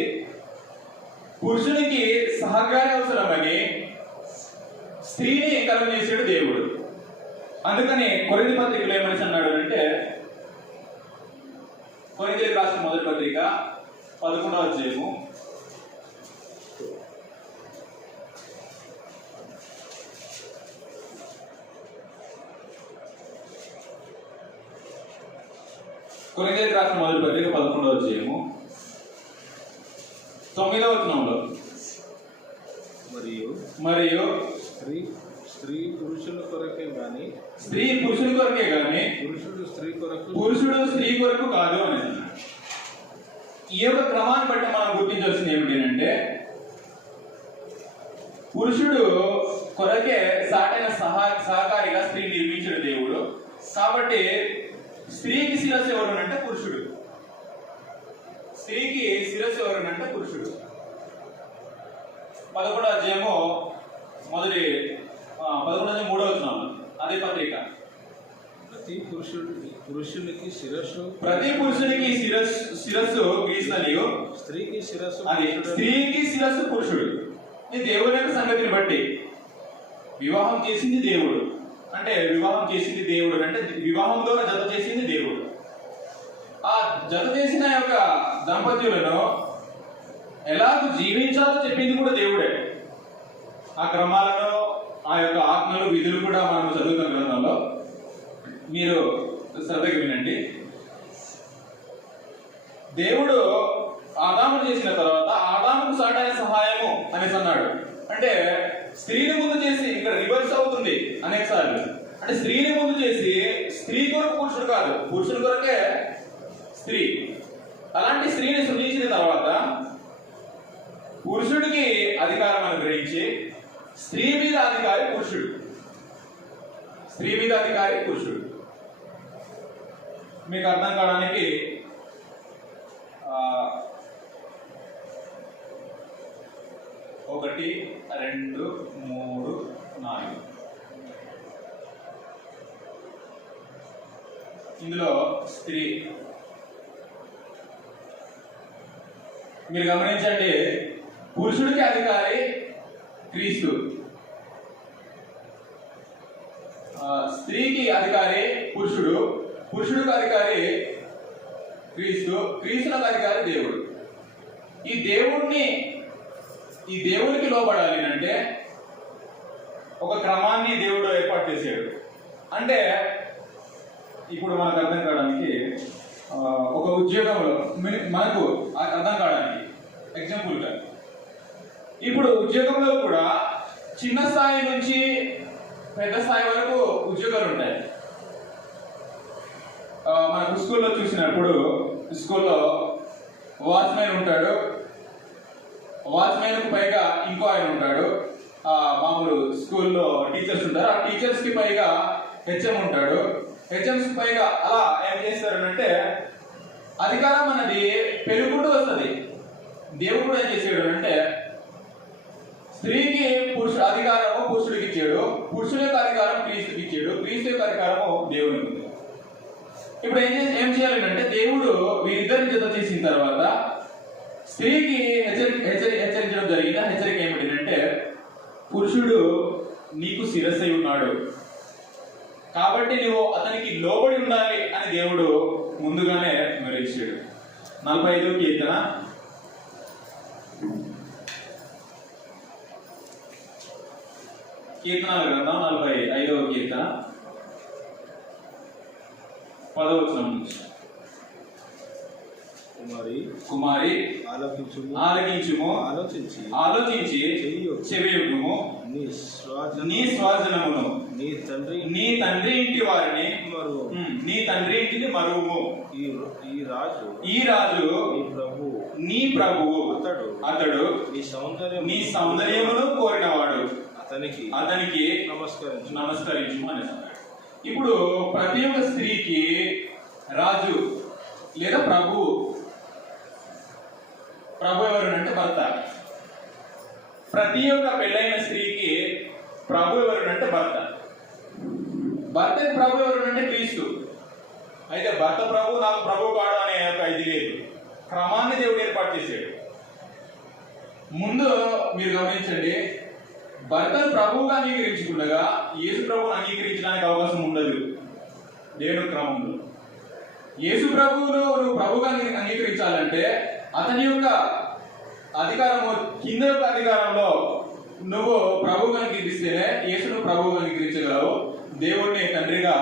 పురుషునికి సహకారి అవసరమని స్త్రీని కలుగ చేసాడు దేవుడు. అందుకని కొరింథీ పత్రికలో ఏమని అన్నాడు అంటే, కొరింథీయులకు రాసిన మొదటి పత్రిక 11వ అధ్యాయము 11వ అధ్యాయము 9వ వచనంలో మరియు స్త్రీ పురుషుల కొరకే గాని స్త్రీ పురుషుల కొరకే గాని పురుషుడు స్త్రీ కొరకు కాదు అని అన్నాడు. ఈ యొక్క క్రమాన్ని బట్టి మనం గుర్తించాల్సింది ఏమిటంటే, పురుషుడు కొరకే సాటైన సహకారిగా స్త్రీ నిర్మించాడు దేవుడు. కాబట్టి స్త్రీకి శిరస్సు ఎవరునంటే పురుషుడు. స్త్రీకి శిరస్సు ఎవరునంటే పురుషుడు. 11వ అధ్యాయము 3వ వచనం అదే పత్రిక. ప్రతి పురుషునికి శిరస్సు క్రీస్తు, స్త్రీకి శిరస్సు అది స్త్రీకి శిరస్సు పురుషుడు. ఇది దేవుని యొక్క సంగతిని బట్టి వివాహం చేసింది దేవుడు. అంటే వివాహం చేసింది దేవుడు అంటే వివాహం ద్వారా జత చేసింది దేవుడు. ఆ జత చేసిన యొక్క దంపతులను ఎలాగో జీవించాలో చెప్పింది కూడా దేవుడే. ఆ క్రమాలను, ఆ యొక్క ఆజ్ఞలు, విధులు కూడా మనం చదువుతున్న గ్రంథంలో మీరు శ్రద్ధగా వినండి. దేవుడు ఆదామును చేసిన తర్వాత ఆదాముకు సాటైన సహాయము అనేసి అన్నాడు. అంటే స్త్రీని ముందు చేసి, ఇక్కడ రివర్స్ అవుతుంది అనేక సార్లు. అంటే స్త్రీని ముందు చేసి స్త్రీ కొరకు పురుషుడు కాదు, పురుషుడి కొరకే స్త్రీ. అలాంటి స్త్రీని సృజించిన తర్వాత పురుషుడికి అధికారం అనుగ్రహించి స్త్రీ మీద అధికారి పురుషుడు. స్త్రీ మీద అధికారి పురుషుడు. మీకు అర్థం కావడానికి 1, 2, 3, 4 ఇందులో స్త్రీ. మీరు గమనించండి, పురుషుడికి అధికారి క్రీస్తు, స్త్రీకి అధికారి పురుషుడు, పురుషుడికి అధికారి క్రీస్తు, క్రీస్తులకు అధికారి దేవుడు. ఈ దేవునికి లోబడాలి అంటే ఒక క్రమాన్ని దేవుడు ఏర్పాటు చేశాడు. అంటే ఇప్పుడు మనకు అర్థం కావడానికి ఒక ఉద్యోగంలో మనకు అర్థం కావడానికి ఎగ్జాంపుల్గా, ఇప్పుడు ఉద్యోగంలో కూడా చిన్న స్థాయి నుంచి పెద్ద స్థాయి వరకు ఉద్యోగాలు ఉంటాయి. మనకు స్కూల్లో చూసినప్పుడు స్కూల్లో వాచ్మెన్ ఉంటాడు, వాచ్మెన్ పైగా ఇంకో ఆయన ఉంటాడు. మామూలు స్కూల్లో టీచర్స్ ఉంటారు, ఆ టీచర్స్ కి పైగా హెచ్ఎం ఉంటాడు, హెచ్ఎంస్ పైగా అలా ఏం చేస్తారనంటే అధికారం అన్నది పెరుగుకుంటూ వస్తుంది. దేవుడు కూడా ఏం చేసాడు అంటే స్త్రీకి అధికారము పురుషుడికి ఇచ్చాడు, పురుషుడి యొక్క అధికారం క్రీస్తుకి ఇచ్చాడు, క్రీస్తు యొక్క అధికారము దేవునికి ఉంది. ఇప్పుడు ఏం చేయాలి అంటే దేవుడు వీరిద్దరిని జత చేసిన తర్వాత స్త్రీకి హెచ్చరించడం జరిగింది. ఆ హెచ్చరిక ఏమిటంటే పురుషుడు నీకు శిరస్సు అయి ఉన్నాడు కాబట్టి నువ్వు అతనికి లోబడి ఉండాలి అని దేవుడు ముందుగానే వివరించాడు. 45వ కీర్తన 45వ కీర్తన 10వ వచనం నుంచి. కుమారి కుమారి ఆలకించుము ఆలకించుము, ఆలోచించి చెవియొగ్గుము. నీ స్వజనమును నీ తండ్రి ఇంటి వారిని మరువు. నీ తండ్రి ఇంటిని మరువుము. ఈ రాజు నీ ప్రభువు అతడు నీ సౌందర్యమును కోరినవాడు, అతనికి నమస్కరించుము అని అన్నాడు. ఇప్పుడు ప్రతి ఒక్క స్త్రీకి రాజు లేదా ప్రభు ఎవరునంటే భర్త. ప్రతి ఒక్క పెళ్ళైన స్త్రీకి ప్రభు ఎవరునంటే భర్త. భర్తకి ప్రభు ఎవరునంటే క్రీస్తు. అయితే భర్త ప్రభు నాకు ప్రభు కాడు అనే ఒక ఇది లేదు, క్రమాన్ని దేవుడు ఏర్పాటు చేశాడు. ముందు మీరు గమనించండి, భర్తను ప్రభువుగా అంగీకరించుకుండగా యేసు ప్రభువును అంగీకరించడానికి అవకాశం ఉండదు దేవుని క్రమంలో. యేసు ప్రభువును నువ్వు ప్రభువుగా అంగీకరించాలంటే అతని యొక్క అధికారము కింద యొక్క అధికారంలో నువ్వు ప్రభువుగా అంగీకరిస్తేనే యేసును ప్రభువుగా అంగీకరించగలవు, దేవుడిని తండ్రిగా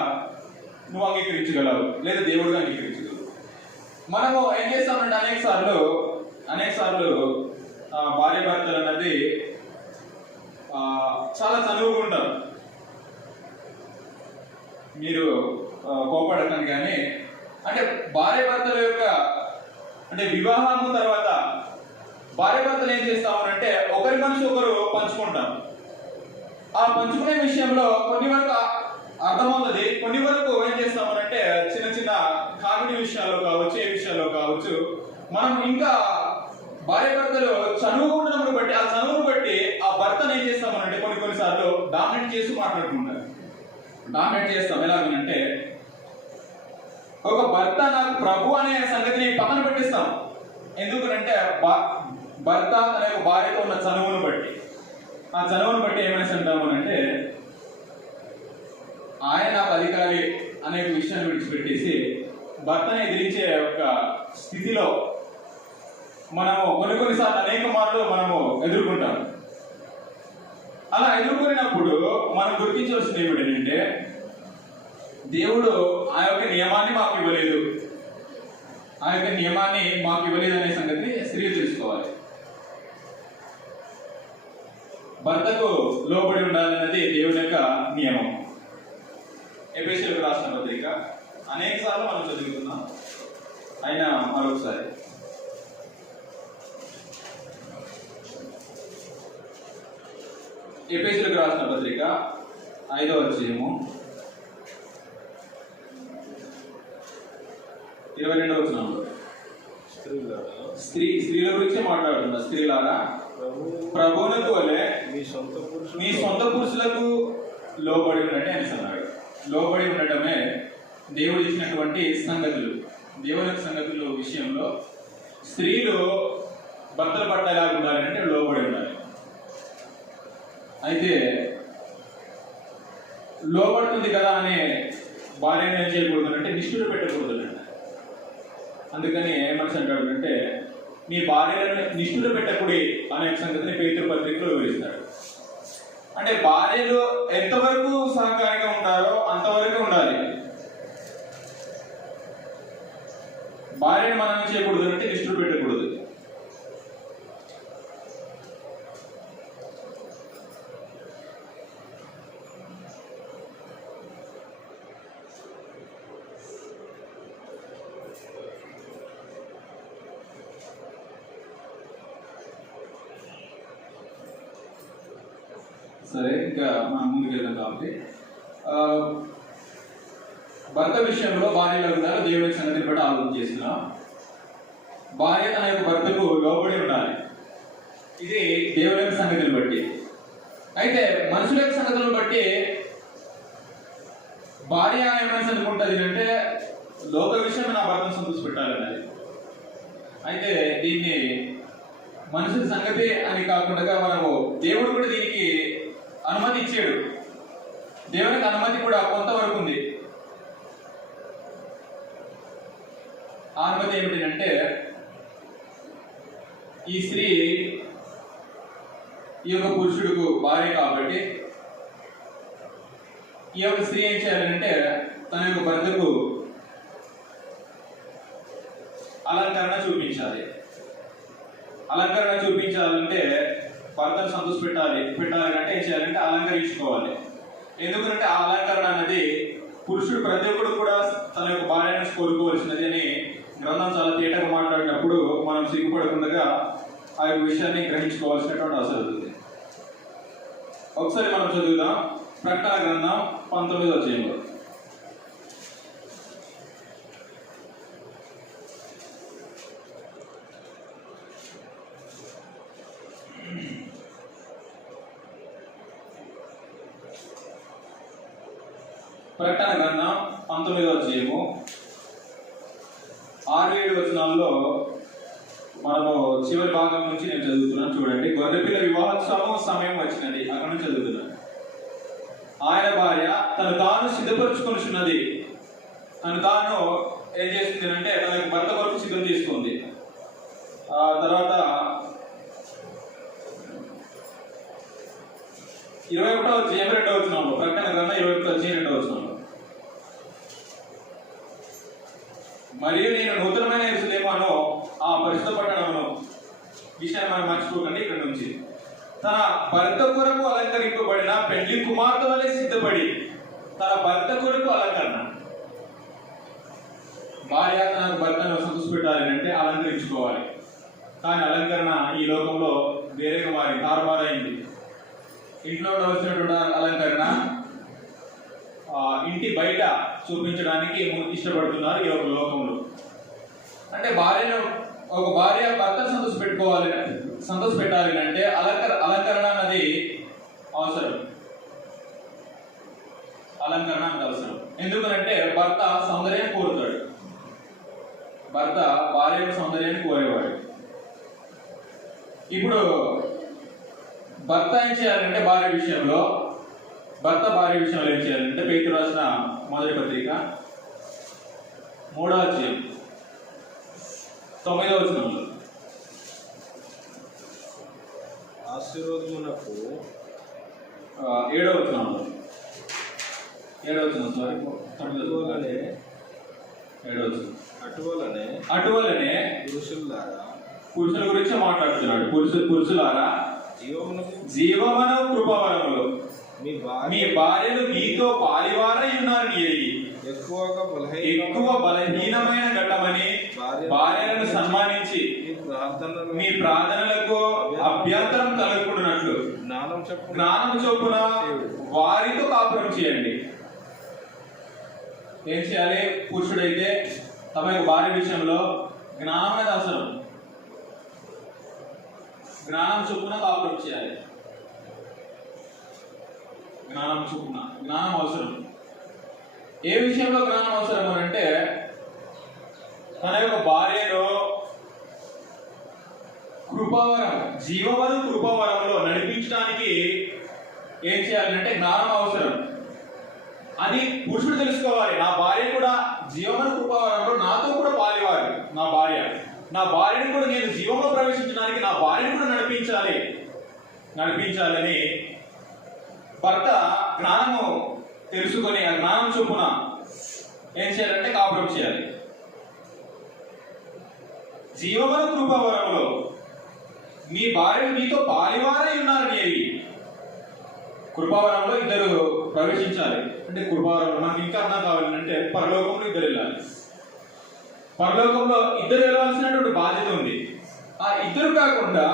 నువ్వు అంగీకరించగలవు, లేదా దేవుడిగా అంగీకరించగలవు. మనము ఏం చేస్తామంటే అనేక సార్లు భార్య భర్తలు అన్నది చాలా చనువుగా ఉంటారు. మీరు కోపడకండి, కానీ అంటే భార్య భర్తల యొక్క అంటే వివాహము తర్వాత భార్య భర్తలు ఏం చేస్తామనంటే ఒకరి మనసు ఒకరు పంచుకుంటారు. ఆ పంచుకునే విషయంలో కొన్ని వరకు అర్థమవుతుంది, కొన్ని వరకు ఏం చేస్తామనంటే చిన్న చిన్న కామెడీ విషయాల్లో కావచ్చు, ఏ విషయాల్లో కావచ్చు, మనం ఇంకా భార్య భర్తలు చనువు ఉండడం బట్టి ఆ చనువును బట్టి ఆ భర్తను ఏం చేస్తామనంటే కొన్నిసార్లు డామినేట్ చేసి మాట్లాడుకుంటారు. డామినేట్ చేస్తాం ఎలాగనంటే ఒక భర్త నాకు ప్రభు అనే సంగతిని పక్కన పెట్టిస్తాం. ఎందుకంటే భర్త తన యొక్క భార్యతో ఉన్న చనువును బట్టి, ఆ చనువును బట్టి ఏమైనా అంటాము అంటే ఆయన నాకు అధికారి అనే విషయాన్ని విడిచిపెట్టేసి భర్తని ఎదిరించే ఒక స్థితిలో మనము కొన్నిసార్లు అనేక మార్లు మనము ఎదుర్కొంటాం. అలా ఎదుర్కొన్నప్పుడు మనం గుర్తించవలసింది ఏమిటంటే దేవుడు ఆ యొక్క నియమాన్ని మాకు ఇవ్వలేదు, అనే సంగతిని స్త్రీ తెలుసుకోవాలి. భర్తకు లోబడి ఉండాలన్నది దేవుని యొక్క నియమం. ఎఫెసీయులకు రాసిన పత్రిక అనేక సార్లు మనం చదువుతున్నాం, అయినా మరొకసారి ఎఫెసీయులకు రాసిన పత్రిక 5వ అధ్యాయము 22వ వచనంలో స్త్రీల గురించి మాట్లాడుతున్నా. స్త్రీలారా ప్రభువునకు వలె మీ సొంత పురుషులకు లోబడి ఉన్నట్టే అని అన్నాడు. లోబడి ఉండటమే దేవుడు ఇచ్చినటువంటి సంగతులు. దేవుని సంగతుల విషయంలో స్త్రీలు భర్తల పట్ల ఎలా ఉండాలి అంటే లోబడి ఉండాలి. అయితే లోబడుతుంది కదా అనే భార్యను ఏం చేయకూడదు అంటే నిష్ఠులు పెట్టకూడదు అంట. అందుకని ఏమని అంటాడు అంటే నీ భార్యలను నిష్ఠులు పెట్టకూడి అనే సంగతిని పేతురు పత్రికలో వివరిస్తాడు. అంటే భార్యలు ఎంతవరకు సహకారిగా ఉంటారో అంతవరకు ఉండాలి. భార్యను మనం చేయకూడదు అంటే నిష్ఠులు పెట్టకూడదు. సరే, ఇంకా మనం ముందుకు వెళ్దాం. కాబట్టి భర్త విషయంలో భార్యల విధాలు దేవుని సంగతిని బట్టి ఆలోచన చేస్తున్నాం. భార్య తన యొక్క భర్తకు లోబడి ఉండాలి, ఇది దేవుని యొక్క సంగతిని బట్టి. అయితే మనుషుల యొక్క సంగతులను బట్టి భార్య ఏమైనా అనుకుంటుంది అంటే లోక విషయం నా భర్తను సంతోష పెట్టాలన్నది. అయితే దీన్ని మనుషుల సంగతి అని కాకుండా మనము దేవుడు కూడా దీనికి అనుమతి ఇచ్చాడు. దేవునికి అనుమతి కూడా కొంతవరకు ఉంది. ఆ అనుమతి ఏమిటంటే ఈ స్త్రీ ఈ యొక్క పురుషుడుకు భార్య కాబట్టి ఈ యొక్క స్త్రీ ఏం చేయాలంటే తన యొక్క భర్తకు అలంకరణ చూపించాలి. అలంకరణ చూపించాలంటే భర్తను సంతోష పెట్టాలి అంటే ఏం చేయాలంటే అలంకరించుకోవాలి. ఎందుకంటే ఆ అలంకరణ అనేది పురుషుడు ప్రతి ఒక్కడు కూడా తన యొక్క భార్యను కోరుకోవాల్సినది అని గ్రంథం చాలా తేటగా మాట్లాడినప్పుడు మనం సిగ్గుపడకుండా ఆ యొక్క విషయాన్ని గ్రహించుకోవాల్సినటువంటి అవసరం ఉంది. ఒకసారి మనం చదువుదాం ప్రకటన గ్రంథం 19వ అధ్యాయంలో. ప్రకటన గ్రంథం 19వ అధ్యాయము 6-7 వచనాల్లో మనము చివరి భాగం నుంచి నేను చదువుతున్నాను. చూడండి. గొర్రెపిల్ల వివాహోత్సవం సమయం వచ్చినది. అక్కడ నుంచి చదువుతున్నాను. ఆయన భార్య తను తాను సిద్ధపరచుకొనిచున్నది. తను తాను ఏం చేస్తుంది అంటే తన భర్త కొరకు సిద్ధం చేసుకుంది. ఆ తర్వాత 21వ అధ్యాయం 2వ వచనంలో, ప్రకటన గ్రంథం 21వ అధ్యాయం 2వ వచనంలో, మరియు నేను నూతనమైన యెరూషలేమును ఆ పరిశుద్ధ పట్టణమును, విషయాన్ని మనం మర్చిపోకండి. ఇక్కడ నుంచి తన భర్త కొరకు అలంకరింపబడిన పెళ్లి కుమార్తె వలె సిద్ధపడి, తన భర్త కొరకు అలంకరణ. భార్య తన భర్తను సంతోషపెట్టాలి అంటే అలంకరించుకోవాలి. కానీ అలంకరణ ఈ లోకంలో వేరేగా మారింది, తారుమారైంది. ఇంట్లో ఉండవలసినటువంటి అలంకరణ ఇంటి బయట చూపించడానికి ఇష్టపడుతున్నారు ఈ యొక్క లోకంలో. అంటే ఒక భార్య భర్తను సంతోష పెట్టాలి అంటే అలంకరణ అన్నది అవసరం. అలంకరణ అన్నది అవసరం. ఎందుకంటే భర్త సౌందర్యాన్ని కోరుతాడు. భర్త భార్య సౌందర్యాన్ని కోరేవాడు. ఇప్పుడు భర్త ఏం చేయాలంటే భార్య విషయంలో ఏం చేయాలంటే పేతురు రాసిన మొదటి పత్రిక 3వ అధ్యాయం 9వ వచనంలో, ఆశీర్వాదమునకు 7వ వచనంలో, 7వ వచనం సారీ 9వ వచనం, అటువలనే పురుషుల గురించి మాట్లాడుతున్నాడు. పురుషులారా జీవమన కృపావరములు మీ భార్యలు మీతో పాలివారై ఉన్నారని ఎరిగి ఎక్కువ బలహీనమైన ఘట్టమని భార్యలను సన్మానించి మీ ప్రార్థనలకు అభ్యంతరం కలగకుండానట్లు జ్ఞానం చొప్పున వారితో కాపురం చేయండి. ఏం చేయాలి? పురుషుడైతే తమ యొక్క భార్య విషయంలో జ్ఞానం అనేది అవసరం. జ్ఞానం చొప్పున కాపురం చేయాలి. జ్ఞానం అవసరం. ఏ విషయంలో జ్ఞానం అవసరం అని అంటే తన యొక్క భార్యలో జీవవరం కృపావరంలో నడిపించడానికి ఏం చేయాలంటే జ్ఞానం అవసరం. అది పురుషుడు తెలుసుకోవాలి. నా భార్య కూడా జీవవర కృపావరంలో నాతో కూడా పాలివారు. నా భార్యను కూడా నేను జీవంలో ప్రవేశించడానికి నా భార్యను కూడా నడిపించాలని భర్త జ్ఞానము తెలుసుకొని ఆ జ్ఞానం చొప్పున ఏం చేయాలంటే కాపురం చేయాలి. జీవవర కృపావరంలో మీ భార్యను మీతో పాలివారై ఉన్నారని ఎరిగి. కృపావరంలో ఇద్దరు ప్రవేశించాలి. అంటే కృపావరంలో మనకి ఇంకా అర్థం కావాలంటే పరలోకంలో ఇద్దరు వెళ్ళాలి. పరలోకంలో ఇద్దరు వెళ్ళాల్సినటువంటి బాధ్యత ఉంది. ఆ ఇద్దరు కాకుండా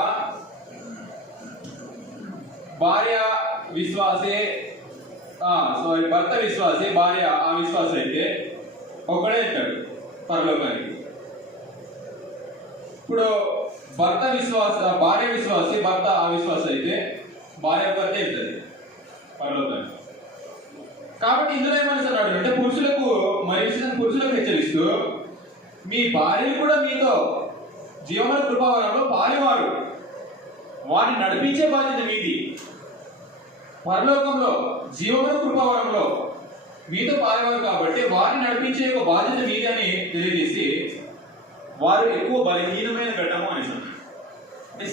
భర్త విశ్వాసే భార్య అవిశ్వాస అయితే ఒకడే వెళ్తాడు పరలోకానికి. ఇప్పుడు భార్య విశ్వాసి భర్త అవిశ్వాస అయితే భార్య భర్త వెళ్తుంది పరలోకానికి. కాబట్టి ఇందులో ఏమనుకున్నాడు అంటే పురుషులకు హెచ్చరిస్తూ మీ భార్యలు కూడా మీతో జీవన కృపావరంలో పాలివారు, వారిని నడిపించే బాధ్యత మీది. పరలోకంలో జీవన కృపావరంలో మీతో పాలివారు కాబట్టి వారిని నడిపించే ఒక బాధ్యత మీది అని తెలియజేసి వారు ఎక్కువ బలహీనమైన ఘట్టము అని అన్నాడు. అంటే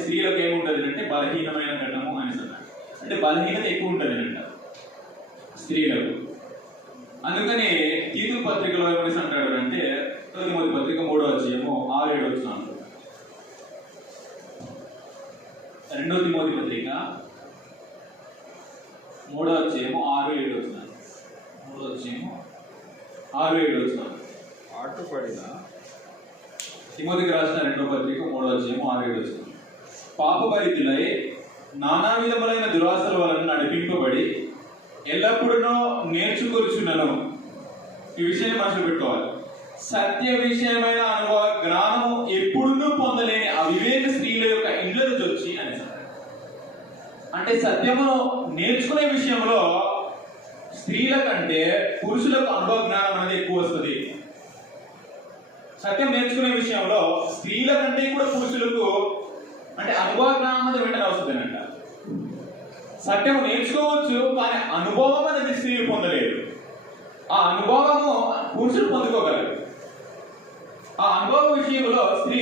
స్త్రీలకు ఏముంటది అంటే బలహీనమైన ఘట్టము అని అన్నాడు. అంటే బలహీనత ఎక్కువ ఉంటుంది అంట స్త్రీలకు. అందుకని తీతు పత్రికలో ఏమని అంటాడు అంటే తిమోతి పత్రిక 3వ అధ్యాయము 6-7 వచనాలు. 2 తిమోతి పత్రిక 3వ అధ్యాయము 6-7 వచనాలు. 3వ అధ్యాయము 6-7 వచనాలు. ఆటుపడిన తిమోతికి రాసిన 2వ పత్రిక 3వ అధ్యాయము 6-7 వచనాలు. పాపభరితులై నానా విధములైన దురాశల వలన నడిపింపబడి ఎల్లప్పుడూ నేర్చుకొనుచున్నను. ఈ విషయాన్ని మనసులో పెట్టుకోవాలి. సత్య విషయమైన అనుభవ జ్ఞానము ఎప్పుడునూ పొందలేని అవివేక స్త్రీల యొక్క ఇండ్ల నుంచి వచ్చి అని అంటే సత్యమును నేర్చుకునే విషయంలో స్త్రీల కంటే పురుషులకు అనుభవ జ్ఞానం అనేది ఎక్కువ వస్తుంది. సత్యం నేర్చుకునే విషయంలో స్త్రీల కంటే కూడా పురుషులకు అంటే అనుభవ జ్ఞానం అనేది వెంటనే వస్తుంది అంట. సత్యం నేర్చుకోవచ్చు, కానీ అనుభవం అనేది స్త్రీలు పొందలేరు. ఆ అనుభవము పురుషులు పొందుకోగలరు. ఆ అనుభవ విషయంలో స్త్రీ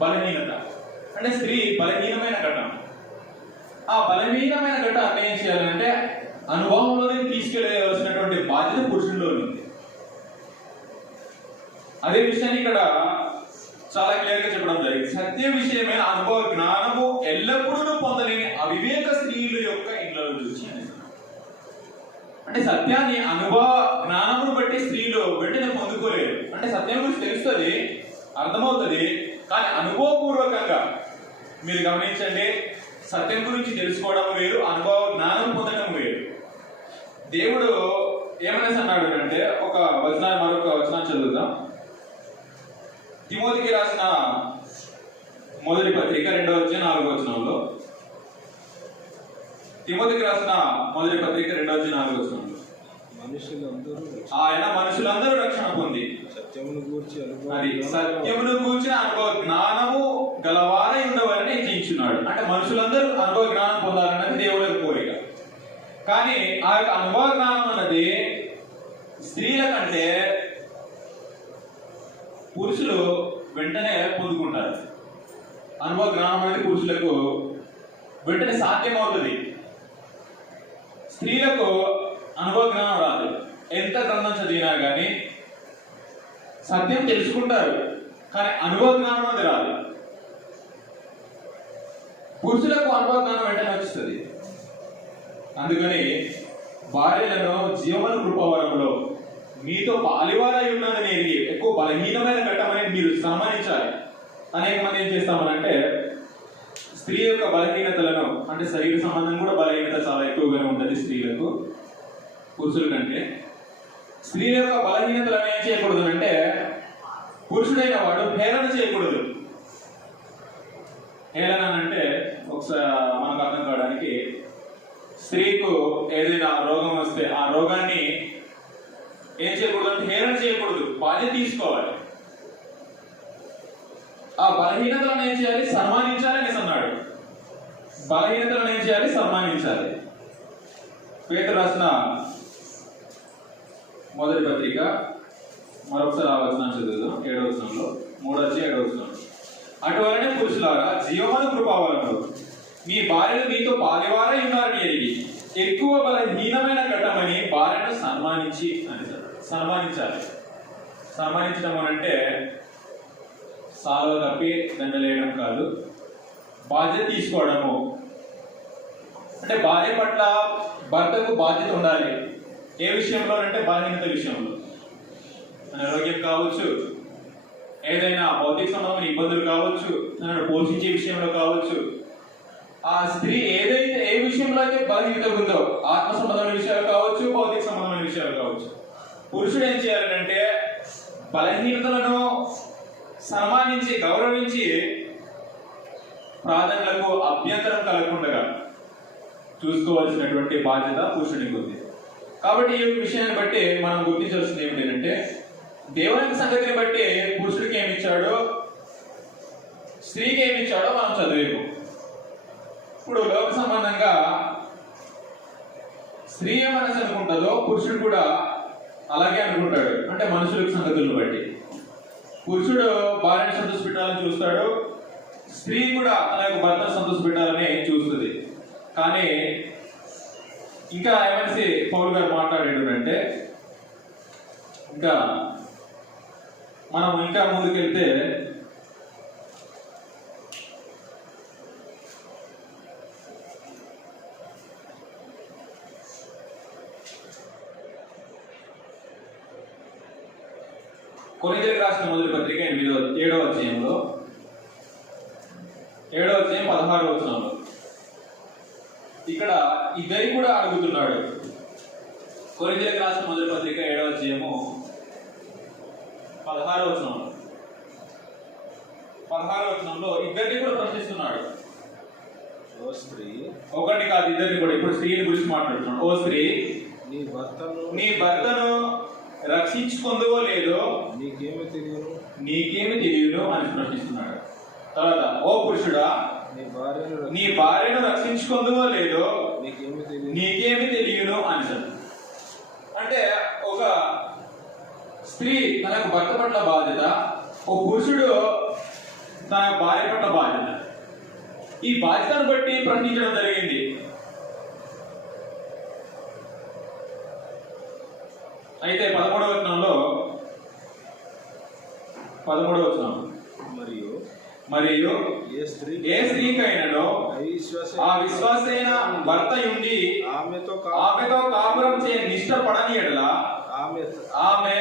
బలహీనత అంటే స్త్రీ బలహీనమైన ఘటన. ఆ బలహీనమైన ఘటాన్ని ఏం చేయాలంటే అనుభవంలోనే తీసుకెళ్లవలసినటువంటి బాధ్యత పురుషుల్లో ఉంది. అదే విషయాన్ని ఇక్కడ చాలా క్లియర్ గా చెప్పడం జరిగింది. సత్య విషయమైన అనుభవ జ్ఞానము ఎల్లప్పుడూ పొందలేని అవివేక స్త్రీల యొక్క ఇంట్లో చూసి అంటే సత్యాన్ని అనుభవ జ్ఞానమును బట్టి స్త్రీలు వెంటనే పొందుకోలేరు. అంటే సత్యం గురించి తెలుస్తుంది, అర్థమవుతుంది, కానీ అనుభవపూర్వకంగా మీరు గమనించండి, సత్యం గురించి తెలుసుకోవడం వేరు, అనుభవ జ్ఞానం పొందడం వేరు. దేవుడు ఏమనేసి అన్నాడు అంటే ఒక వచనాన్ని మరొక వచనాన్ని చదువుతాం. తిమోతికి రాసిన మొదటి పత్రిక 2వ అధ్యాయం 4వ వచనంలో. తిమోతికి రాసిన మొదటి పత్రిక 2వ అధ్యాయం 4వ వచనంలో ఆయన మనుషులందరూ రక్షణ పొంది సత్యమును గూర్చి అది సత్యమును గూర్చిన అనుభవ జ్ఞానము గలవారై ఉండవాలని జయించున్నాడు. అంటే మనుషులందరూ అనుభవ జ్ఞానం పొందాలన్నది దేవుడి కోరిక. కానీ ఆ యొక్క అనుభవ జ్ఞానం అన్నది స్త్రీల కంటే పురుషులు వెంటనే పొందుకుంటారు. అనుభవ జ్ఞానం అనేది పురుషులకు వెంటనే సాధ్యం అవుతుంది. స్త్రీలకు అనుభవ జ్ఞానం రాదు. ఎంత గ్రంథం చదివినా కానీ సత్యం తెలుసుకుంటారు, కానీ అనుభవ జ్ఞానం అనేది రాదు. పురుషులకు అనుభవ జ్ఞానం వెంటనే వస్తుంది. అందుకని భార్యలను జీవన కృపవరంలో మీతో పాలివారై ఉన్నదని ఎరిగి ఎక్కువ బలహీనమైన ఘట్టమని మీరు సన్మానించాలి. అనేక మంది ఏం చేస్తామనంటే స్త్రీ యొక్క బలహీనతలను అంటే శరీర సంబంధం కూడా బలహీనత చాలా ఎక్కువగానే ఉంటుంది స్త్రీలకు పురుషుల కంటే. స్త్రీల యొక్క బలహీనతలను ఏం చేయకూడదు అంటే పురుషుడైన వాడు హేళన చేయకూడదు. హేళన అంటే ఒకసారి మనకు అర్థం కావడానికి స్త్రీకు ఏదైనా రోగం వస్తే ఆ రోగాన్ని ఏం చేయకూడదు అంటే హేళన చేయకూడదు, బాధ్యత తీసుకోవాలి. ఆ బలహీనతలను ఏం చేయాలి? సన్మానించాలి అనేసి అన్నాడు. బలహీనతలను ఏం చేయాలి? సన్మానించాలి. పేతురు రాసిన మొదటి పత్రిక మరొకసారి ఆ వచనాన్ని చదువుదాం. 7వ వచనంలో 3-7వ వచనంలో అటువలనే పురుషులారా జీవమును కృపావలనలో మీ భార్యలు మీతో పాలివారై ఉన్నారని ఎరిగి ఎక్కువ బలహీనమైన ఘట్టమని భార్యను సన్మానించి అని సన్మానించాలి. సన్మానించడం అంటే సాల్వ కప్పి దండలేయడం కాదు, బాధ్యత తీసుకోవడము. అంటే భార్య పట్ల భర్తకు బాధ్యత ఉండాలి. ఏ విషయంలో అంటే బలహీనత విషయంలో, అనారోగ్యం కావచ్చు, ఏదైనా భౌతిక సంబంధమైన ఇబ్బందులు కావచ్చు, తనను పోషించే విషయంలో కావచ్చు. ఆ స్త్రీ ఏదైతే ఏ విషయంలో అయితే బలహీనత ఉందో, ఆత్మ సంబంధమైన విషయాలు కావచ్చు, భౌతిక సంబంధమైన విషయాలు కావచ్చు, పురుషుడు ఏం చేయాలంటే బలహీనతలను సన్మానించి గౌరవించి ప్రార్థనలకు అభ్యంతరం కలగకుండా చూసుకోవాల్సినటువంటి బాధ్యత పురుషునికి ఉంది. కాబట్టి ఈ విషయాన్ని బట్టి మనం గుర్తించాల్సింది ఏమిటంటే దేవుని సంగతిని బట్టి పురుషుడికి ఏమిచ్చాడో స్త్రీకి ఏమిచ్చాడో మనం చదివేము. ఇప్పుడు లోక సంబంధంగా స్త్రీ ఏ మనసు అనుకుంటుందో పురుషుడు కూడా అలాగే అనుకుంటాడు. అంటే మనుషులకు సంగతులను బట్టి పురుషుడు భార్యను సంతోష పెట్టాలని చూస్తాడు, స్త్రీ కూడా తన యొక్క భర్తను సంతోష పెట్టాలని చూస్తుంది. కానీ ఇంకా ఏమనేసి పౌలు గారు మాట్లాడాడు అంటే ఇంకా మనం ఇంకా ముందుకెళ్తే కొరింథీయులకు రాసిన మొదటి పత్రిక 7వ అధ్యాయంలో 16వ వచనంలో ఇక్కడ ఇద్దరి కూడా అడుగుతున్నాడు. కొరింథీయులకు రాసిన మొదటి పత్రిక 7వ అధ్యాయము 16వ వచనంలో ఇద్దరిని కూడా ప్రశ్నిస్తున్నాడు. ఓ స్త్రీ, ఒకటి కాదు ఇద్దరిని కూడా. ఇప్పుడు స్త్రీని గురించి మాట్లాడుతున్నాడు. ఓ స్త్రీ, నీ భర్తను రక్షించుకుందువో లేదో నీకేమి తెలియను అని ప్రశ్నిస్తున్నాడు. తర్వాత ఓ పురుషుడా, నీ భార్యను రక్షించుకుందువో లేదో నీకేమి తెలియను అని. అంటే ఒక స్త్రీ తన భర్త పట్ల బాధ్యత, ఓ పురుషుడు తన భార్య పట్ల బాధ్యత. ఈ బాధ్యతను బట్టి ప్రశ్నించడం జరిగింది. అయితే 13వ వచనంలో మరియు ఏ స్త్రీకైనను ఆ విశ్వాసైన భర్త ఉండి ఆమెతో కాపురం చేయ నిష్ఠపడని ఎడల ఆమె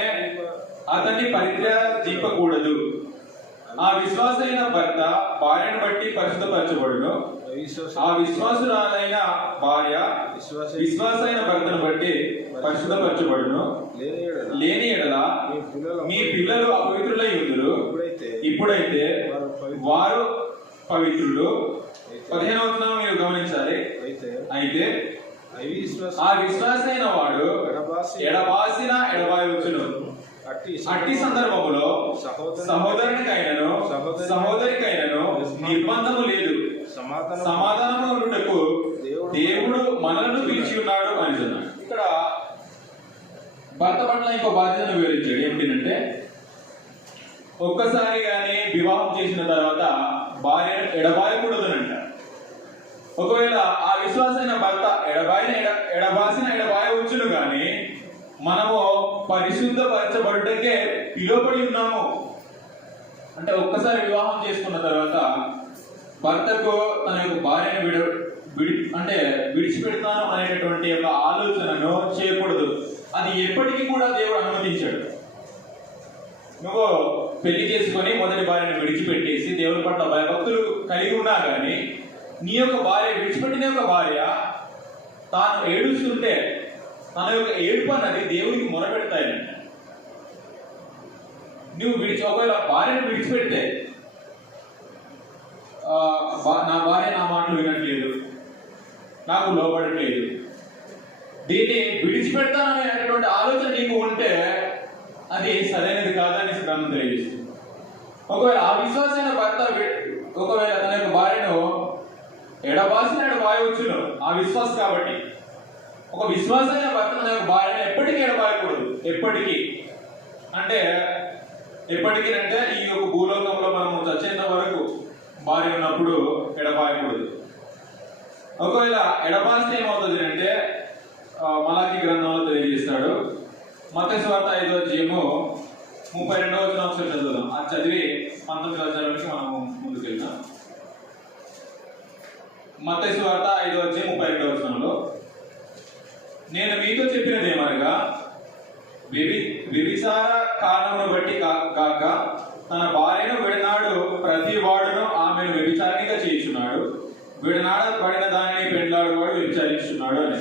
అతన్ని పరిత్యజింపకూడదు. ఆ విశ్వాసైన భర్త భార్యను బట్టి పరిశుద్ధపరచబడును. ఆ విశ్వాసురాలైన భార్య విశ్వాసైన భర్తను బట్టి పరిశుద్ధపరచబడును. లేని ఎడల మీ పిల్లలు అపవిత్రులై ఉందురు. ఇప్పుడైతే వారు పవిత్రులు. 15వ వచనం మీరు గమనించాలి. అయితే ఆ విశ్వాసైన వాడు ఎడబాసిన ఎడబాయవచ్చును. అట్టి సందర్భములో సహోదరికైనను నిర్బంధము లేదు, సమాధానము ఉండుటకు దేవుడు మనలను పిలిచి ఉన్నాడు అని అన్నాడు. ఇక్కడ భర్త పట్ల ఇంకో బాధ్యతను వివరించాడు. ఏమిటంటే ఒక్కసారి కానీ వివాహం చేసిన తర్వాత భార్యను ఎడబాయకూడదనంట. ఒకవేళ ఆ విశ్వాసైన భర్త ఎడబాసిన ఎడబాయవచ్చును కానీ మనము పరిశుద్ధపరచబడ్డకే పిలువబడి ఉన్నాము. అంటే ఒక్కసారి వివాహం చేసుకున్న తర్వాత భర్తకు తన యొక్క భార్యను విడిచిపెడతాను అనేటటువంటి ఒక ఆలోచనను చేయకూడదు. అది ఎప్పటికీ కూడా దేవుడు అనుమతించాడు. నువ్వు పెళ్లి చేసుకొని మొదటి భార్యను విడిచిపెట్టేసి దేవుని పట్ల భయభక్తులు కలిగి ఉన్నా కానీ నీ యొక్క భార్య విడిచిపెట్టిన యొక్క భార్య తాను ఏడుస్తుంటే తన యొక్క ఏడుపు అన్నది దేవునికి మొరపెడతాయనంట. నువ్వు ఒకవేళ భార్యను విడిచిపెడితే నా భార్య నా మాటలు వినట్లేదు, నాకు లోబడట్లేదు, దీన్ని విడిచిపెడతాననేటువంటి ఆలోచన నీకు ఉంటే అది సరైనది కాదని గ్రంథం తెలియజేస్తుంది. ఒకవేళ ఆ విశ్వాసైన భర్త ఒకవేళ తన యొక్క భార్యను ఎడబాసిన ఎడబాయవచ్చును. ఆ విశ్వాసం కాబట్టి ఒక విశ్వాసైన భర్త తన యొక్క భార్యను ఎప్పటికీ ఎడబాయకూడదు. ఎప్పటికీ అంటే ఈ యొక్క భూలోకంలో మనం చచ్చేంత వరకు భార్య ఉన్నప్పుడు ఎడబాయకూడదు. ఒకవేళ ఎడబాస్తే ఏమవుతుంది అంటే మలాకి గ్రంథంలో తెలియజేస్తాడు. మత్తయి సువార్త 5వ అధ్యాయము 32వ వచనం ఒకసారి చదువుదాం. అది చదివి 19వ వచనానికి మనము ముందుకు వెళ్దాం. మత్తయి సువార్త 5వ అధ్యాయం 32వ వచనంలో నేను మీతో చెప్పినది ఏమనగా వ్యభిచార కారణమును బట్టి కాక తన భార్యను విడనాడు ప్రతి వాడును ఆమెను వ్యభిచారిగా చేయుచున్నాడు. విడనాడబడిన దానిని పెండ్లాడు వాడు వ్యభిచారిస్తున్నాడు అని.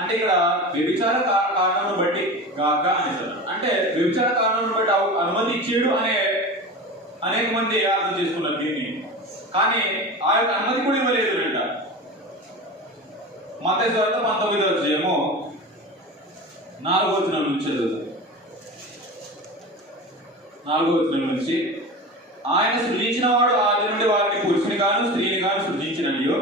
అంటే ఇక్కడ వ్యభిచార కారణమును బట్టి గాక అని. అంటే వ్యభిచార కారణమును బట్టి అనుమతి ఇచ్చాడు అనే అనేక మంది అర్థం చేసుకున్నారు దీన్ని. కానీ ఆ యొక్క అనుమతి కూడా ఇవ్వలేదు అంట. మత్తయి సువార్త 19వ అధ్యాయము 4వ వచనం నుంచి చదువుతాం. 4వ వచనం నుంచి ఆయన సృజించిన వాడు ఆది నుండి వారిని పురుషుని గాను స్త్రీని గాను సృజించిననియో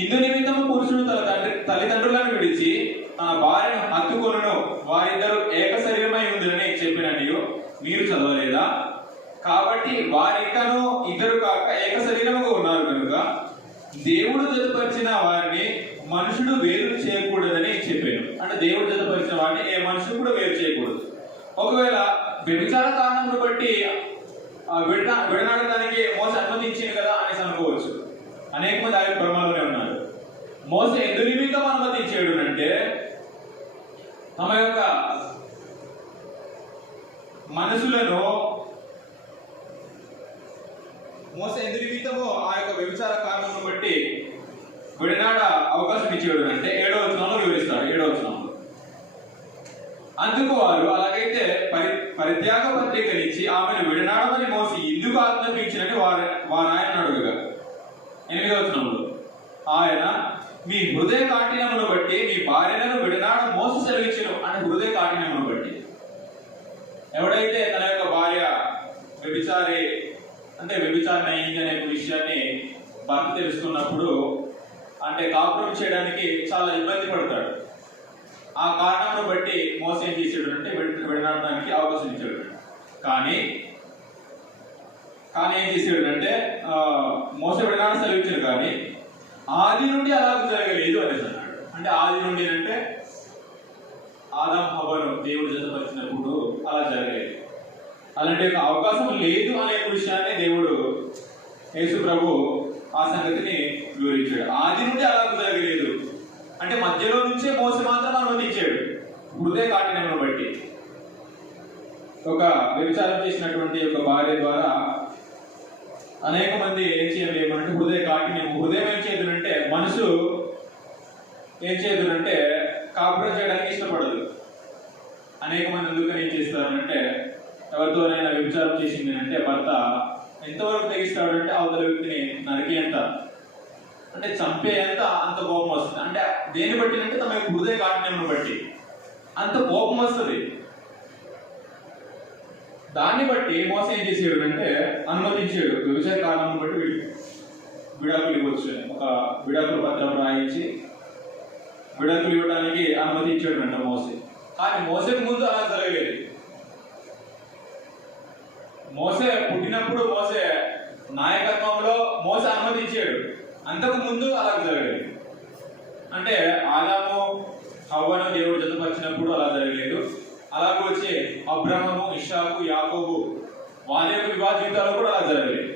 ఇందు నిమిత్తము పురుషుడు తన తల్లిదండ్రులను విడిచి తన భార్యను హత్తుకొనును, వారిద్దరు ఏక శరీరమై ఉందని చెప్పిననియో మీరు చదవలేదా? కాబట్టి వారికను ఇద్దరు కాక ఏక శరీరముగా ఉన్నారు కనుక దేవుడు జతపరిచిన వారిని మనుషుడు వేరు చేయకూడదని చెప్పాను. అంటే దేవుడు జతపరిచిన వారిని ఏ మనుషుడు కూడా వేరు చేయకూడదు. ఒకవేళ వ్యభిచార కారణమును బట్టి విడనాడడానికి మోస అనుమతించింది కదా అనేసి అనుకోవచ్చు. అనేక మంది ఆయన భ్రమలోనే ఉన్నారు. మోస ఎందు నిమిత్తం అనుమతించాడు అంటే తమ యొక్క మనసులను మోస ఎందు నిమిత్తము ఆ యొక్క వ్యభిచార కారణమును బట్టి విడనాడ అవకాశం ఇచ్చేవాడు అంటే 7వ వచనంలో వివరిస్తాడు. 7వ వచనంలో అందుకు వారు అలాగైతే పరిత్యాగ పత్రికనిచ్చి ఆమెను విడనాడమని మోసి ఎందుకు ఆజ్ఞాపించినని వారు ఆయన అడుగుగా 8వ వచనంలో ఆయన మీ హృదయ కాఠిన్యమును బట్టి మీ భార్యలను విడనాడ మోస సెలవించను అని హృదయ కాఠిన్యమును బట్టి. ఎవడైతే తన యొక్క భార్య వ్యభిచారణ అయింది అనే విషయాన్ని భర్త తెలుసుకున్నప్పుడు అంటే కాపురం చేయడానికి చాలా ఇబ్బంది పడతాడు. ఆ కారణమును బట్టి మోస ఏం చేసాడు అంటే విడనాడడానికి అవకాశం ఇచ్చాడు. కానీ ఏం చేసాడు అంటే మోస విడనాడ సెలవించాడు, కానీ ఆది నుండి అలా జరగలేదు అనేసి అన్నాడు. అంటే ఆది నుండి అంటే ఆదాం హవ్వను దేవుడు జతపరిచినప్పుడు అలా జరగలేదు. అలాంటి ఒక అవకాశం లేదు అనే విషయాన్ని దేవుడు యేసు ప్రభు ఆ సంగతిని వివరించాడు. ఆది నుండి అలా జరగలేదు అంటే మధ్యలో నుంచే మోస మాత్రం అనుమతించాడు హృదయ కాఠిన్యమును బట్టి. ఒక వ్యభిచారం చేసినటువంటి ఒక భార్య ద్వారా అనేక మంది ఏం చేయలేమంటే హృదయ కాఠిన్యం. హృదయం ఏం చేయదునంటే మనసు ఏం చేయదునంటే కాపురం చేయడానికి ఇష్టపడదు. అనేక మంది అందుకని ఏం చేస్తారంటే ఎవరితోనైనా వ్యభిచారం చేసింది అంటే భర్త ఎంతవరకు తెగిస్తాడంటే అవతల వ్యక్తిని నరికేంత అంటే చంపేంత అంత కోపం వస్తుంది. అంటే దేన్ని బట్టి అంటే తమ యొక్క హృదయ కాఠిన్యం బట్టి అంత కోపం వస్తుంది. దాన్ని బట్టి మోసం ఏం చేసాడు అంటే అనుమతించాడు. వ్యభిచార కారణం బట్టి విడాకులు ఇవ్వచ్చు, ఒక విడాకుల పత్రం రాయించి విడాకులు ఇవ్వడానికి అనుమతించాడు అంట మోసే. కానీ మోసకు ముందు అలా జరగలేదు. మోసే పుట్టినప్పుడు మోసే నాయకత్వంలో మోస అనుమతించాడు, అంతకు ముందు అలా జరగలేదు. అంటే ఆదాము హవ్వను దేవుడు జతపరిచినప్పుడు అలా జరగలేదు. అలాగే వచ్చి అబ్రహాము, ఇషాకు, యాకోబు వారి యొక్క వివాహ జీవితాలు కూడా అలా జరగలేదు.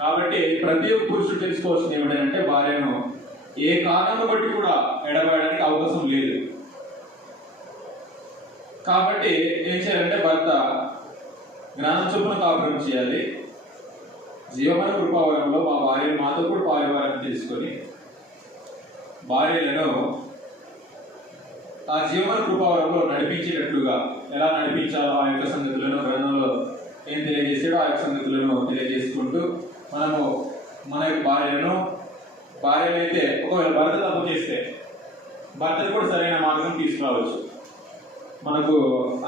కాబట్టి ప్రతి ఒక్క పురుషుడు తెలుసుకోవాల్సింది ఏమిటంటే భార్యను ఏ కారణం బట్టి కూడా ఎడబాయడానికి అవకాశం లేదు. కాబట్టి ఏం చేయాలంటే భర్త జ్ఞానం చొప్పున కాపురం చేయాలి. జీవన కృపావరంలో మా భార్యను మాతో కూడా పాలువారని తెలుసుకొని భార్యలను ఆ జీవన కృపావరంలో నడిపించేటట్లుగా ఎలా నడిపించాలో ఆ యొక్క సంగతులను గ్రంథంలో ఏం తెలియజేసాడో ఆ యొక్క సంగతులను తెలియజేసుకుంటూ మనము మన యొక్క భార్యనైతే ఒకవేళ భర్త తప్పు చేస్తే భర్తను కూడా సరైన మార్గం తీసుకురావచ్చు. మనకు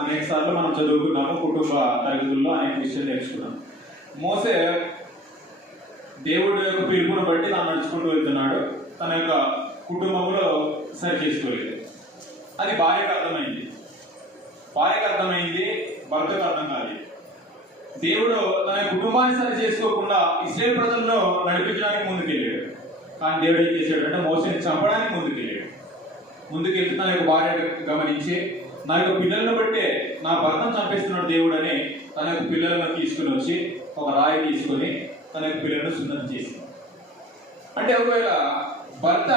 అనేక సార్లు మనం చదువుకున్నాము, కుటుంబ తరగతుల్లో అనేక విషయాలు నేర్చుకున్నాం. మోసే దేవుడి యొక్క పిలుపును బట్టి తాను నడుచుకుంటూ వెళ్తున్నాడు. తన యొక్క కుటుంబంలో సరి చేసుకోలేదు. అది భార్యకు అర్థమైంది, భర్తకు అర్థం కాలేదు. దేవుడు తన కుటుంబాన్ని సరి చేసుకోకుండా ఇశ్రాయేలు ప్రజలను నడిపించడానికి ముందుకెళ్ళాడు. కానీ దేవుడు ఏం చేశాడంటే మోసేని చంపడానికి ముందుకెళ్తే తన యొక్క భార్య గమనించి నా యొక్క పిల్లలను బట్టే నా భర్తను చంపేస్తున్నాడు దేవుడు అని తన యొక్క పిల్లలను తీసుకుని వచ్చి ఒక రాయి తీసుకొని తన యొక్క పిల్లలను సున్నం చేసింది. అంటే ఒకవేళ భర్త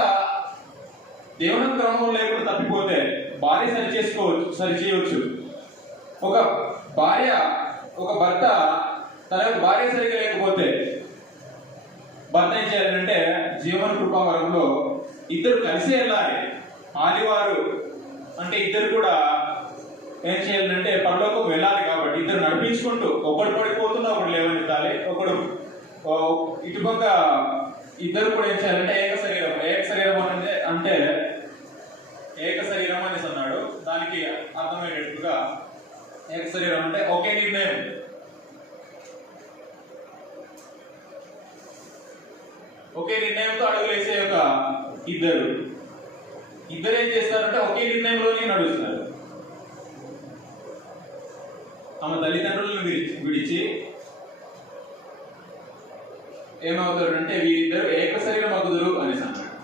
దేవుని క్రమం లేకుండా తప్పిపోతే భార్య సరి చేయవచ్చు. ఒక భర్త తన యొక్క భార్య సరిగా లేకపోతే భర్త ఏం చేయాలంటే జీవన కృపావరంలో ఇద్దరు కలిసి వెళ్ళాలి. ఆదివారు అంటే ఇద్దరు కూడా ఏం చేయాలంటే పరలోకం వెళ్ళాలి. కాబట్టి ఇద్దరు నడిపించుకుంటూ ఒకడు పడిపోతున్నా ఒకడు లేవనెత్తాలి. ఒకడు ఇటుపక్క ఇద్దరు కూడా ఏం చేయాలంటే ఏక శరీరం అంటే ఏక శరీరం అనేసి అన్నాడు. దానికి అర్థమయ్యేటట్టుగా ఏక శరీరం అంటే ఒకే నిర్ణయం, ఒకే నిర్ణయంతో అడుగులేసే ఒక ఇద్దరు ఏం చేస్తారంటే ఒకే నిర్ణయంలోనే నడుస్తారు. తమ తల్లిదండ్రులను విడిచి ఏమవుతారు అంటే వీరిద్దరు ఏక శరీరం అగుదురు అనేసి అన్నాడు.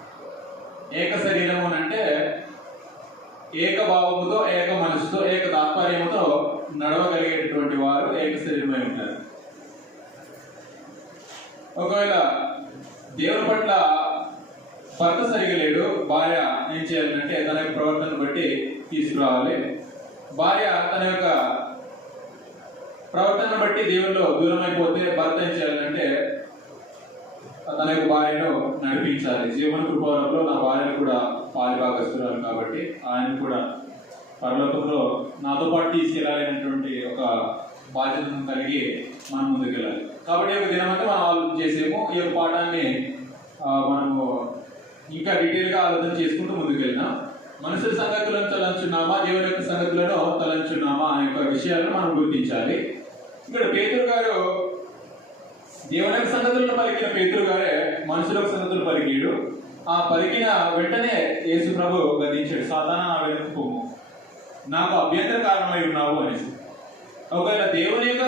ఏక శరీరము అంటే ఏక భావముతో, ఏక మనసుతో, ఏక తాత్పర్యముతో నడవగలిగేటటువంటి వారు ఏక శరీరమై ఉంటారు. ఒకవేళ దేవుని పట్ల భర్త సరిగా లేడు, భార్య ఏం చేయాలంటే తన యొక్క ప్రవర్తన బట్టి తీసుకురావాలి. భార్య తన యొక్క ప్రవర్తన బట్టి దేవుల్లో దూరం అయిపోతే భర్త ఏం చేయాలంటే తన యొక్క భార్యను నడిపించాలి. జీవన కృపలో నా భార్యను కూడా పాలిభాగస్తురాలు కాబట్టి ఆయన కూడా పరలోకంలో నాతో పాటు తీసుకెళ్ళాలనేటువంటి ఒక బాధ్యతను కలిగి మనం ముందుకెళ్ళాలి. కాబట్టి ఈ యొక్క దినమంతా మనం ఆలోచన చేసేమో ఈ యొక్క పాఠాన్ని మనము ఇంకా డీటెయిల్గా ఆలోచన చేసుకుంటూ ముందుకెళ్ళినాం. మనుషుల సంగతులను తలంచున్నామా, దేవుని యొక్క సంగతులను తలంచున్నామా అనే యొక్క విషయాలను మనం గుర్తించాలి. ఇక్కడ పేతురు గారు దేవుని యొక్క సంగతులను పలికిన పేతురు గారే మనుషుల యొక్క సంగతులు పలికిడు. ఆ పలికిన వెంటనే యేసు ప్రభు గద్దించాడు, సాతానా నా వెనుక పొమ్ము, నాకు అభ్యంతర కారణమై ఉన్నావు అనేసి. ఒకవేళ దేవుని యొక్క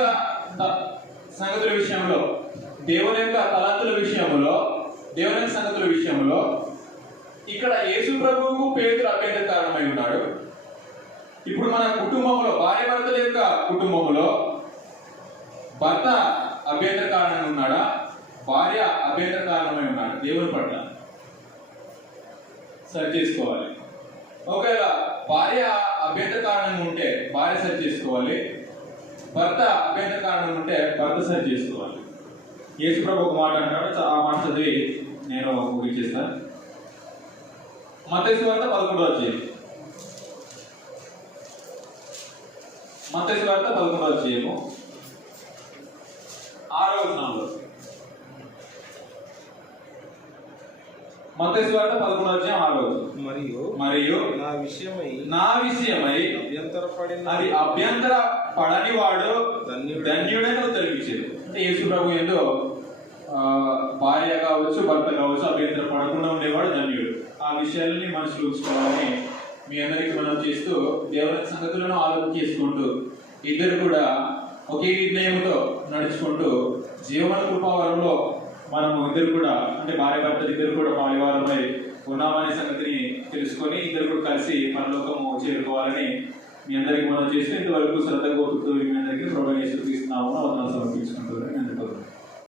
సంగతుల విషయంలో, దేవుని యొక్క తలంతుల విషయంలో, దేవుని యొక్క సంగతుల విషయంలో ఇక్కడ యేసు ప్రభువుకు పేతురు అభ్యంతర కారణమై ఉన్నాడు. ఇప్పుడు మన కుటుంబంలో, భార్య భర్తల యొక్క కుటుంబంలో భర్త అభ్యంతర కారణంగా ఉన్నాడా, భార్య అభ్యంతర కారణమై ఉన్నాడు? దేవుని పట్ల సరి చేసుకోవాలి. ఒకవేళ భార్య అభ్యంతర కారణంగా ఉంటే భార్య సరి చేసుకోవాలి, భర్త అభ్యంతర కారణంగా ఉంటే భర్త సరి చేసుకోవాలి. యేసు ప్రభు ఒక మాట అంటాడు, ఆ మాట చదివి నేను ముగించేస్తాను. మత్తయి సువార్త 11వ అధ్యాయం, మత్తయి సువార్త 11వ అధ్యాయము 6వ వచనంలో, మత్తయి సువార్త 11వ అధ్యాయం 6వ వచనం, మరియు నా విషయమై అది అభ్యంతర పడని వాడు ధన్యుడని ఉత్తరమిచ్చాడు. అంటే యేసు ప్రభు ఏందో భార్య కావచ్చు, భర్త కావచ్చు, అభ్యంతర పడకుండా ఉండేవాడు ధన్యుడు. ఆ విషయాలని మనసులో ఉంచుకోవాలని మీ అందరికీ మనం చేస్తూ దేవుని సంగతులను ఆలోచన చేసుకుంటూ ఇద్దరు కూడా ఒకే నిర్ణయంతో నడుచుకుంటూ జీవన కృపావరంలో మనము ఇద్దరు కూడా, అంటే భార్య భర్తలు ఇద్దరు కూడా పాలివారమై ఉన్నామనే సంగతిని తెలుసుకొని ఇద్దరు కూడా కలిసి పరలోకము చేరుకోవాలని మీ అందరికీ మనం చేస్తూ ఇంతవరకు శ్రద్ధ కోరుతూ మీ అందరికీ ప్రభువుని యేసుక్రీస్తు నామమున వందనాలు.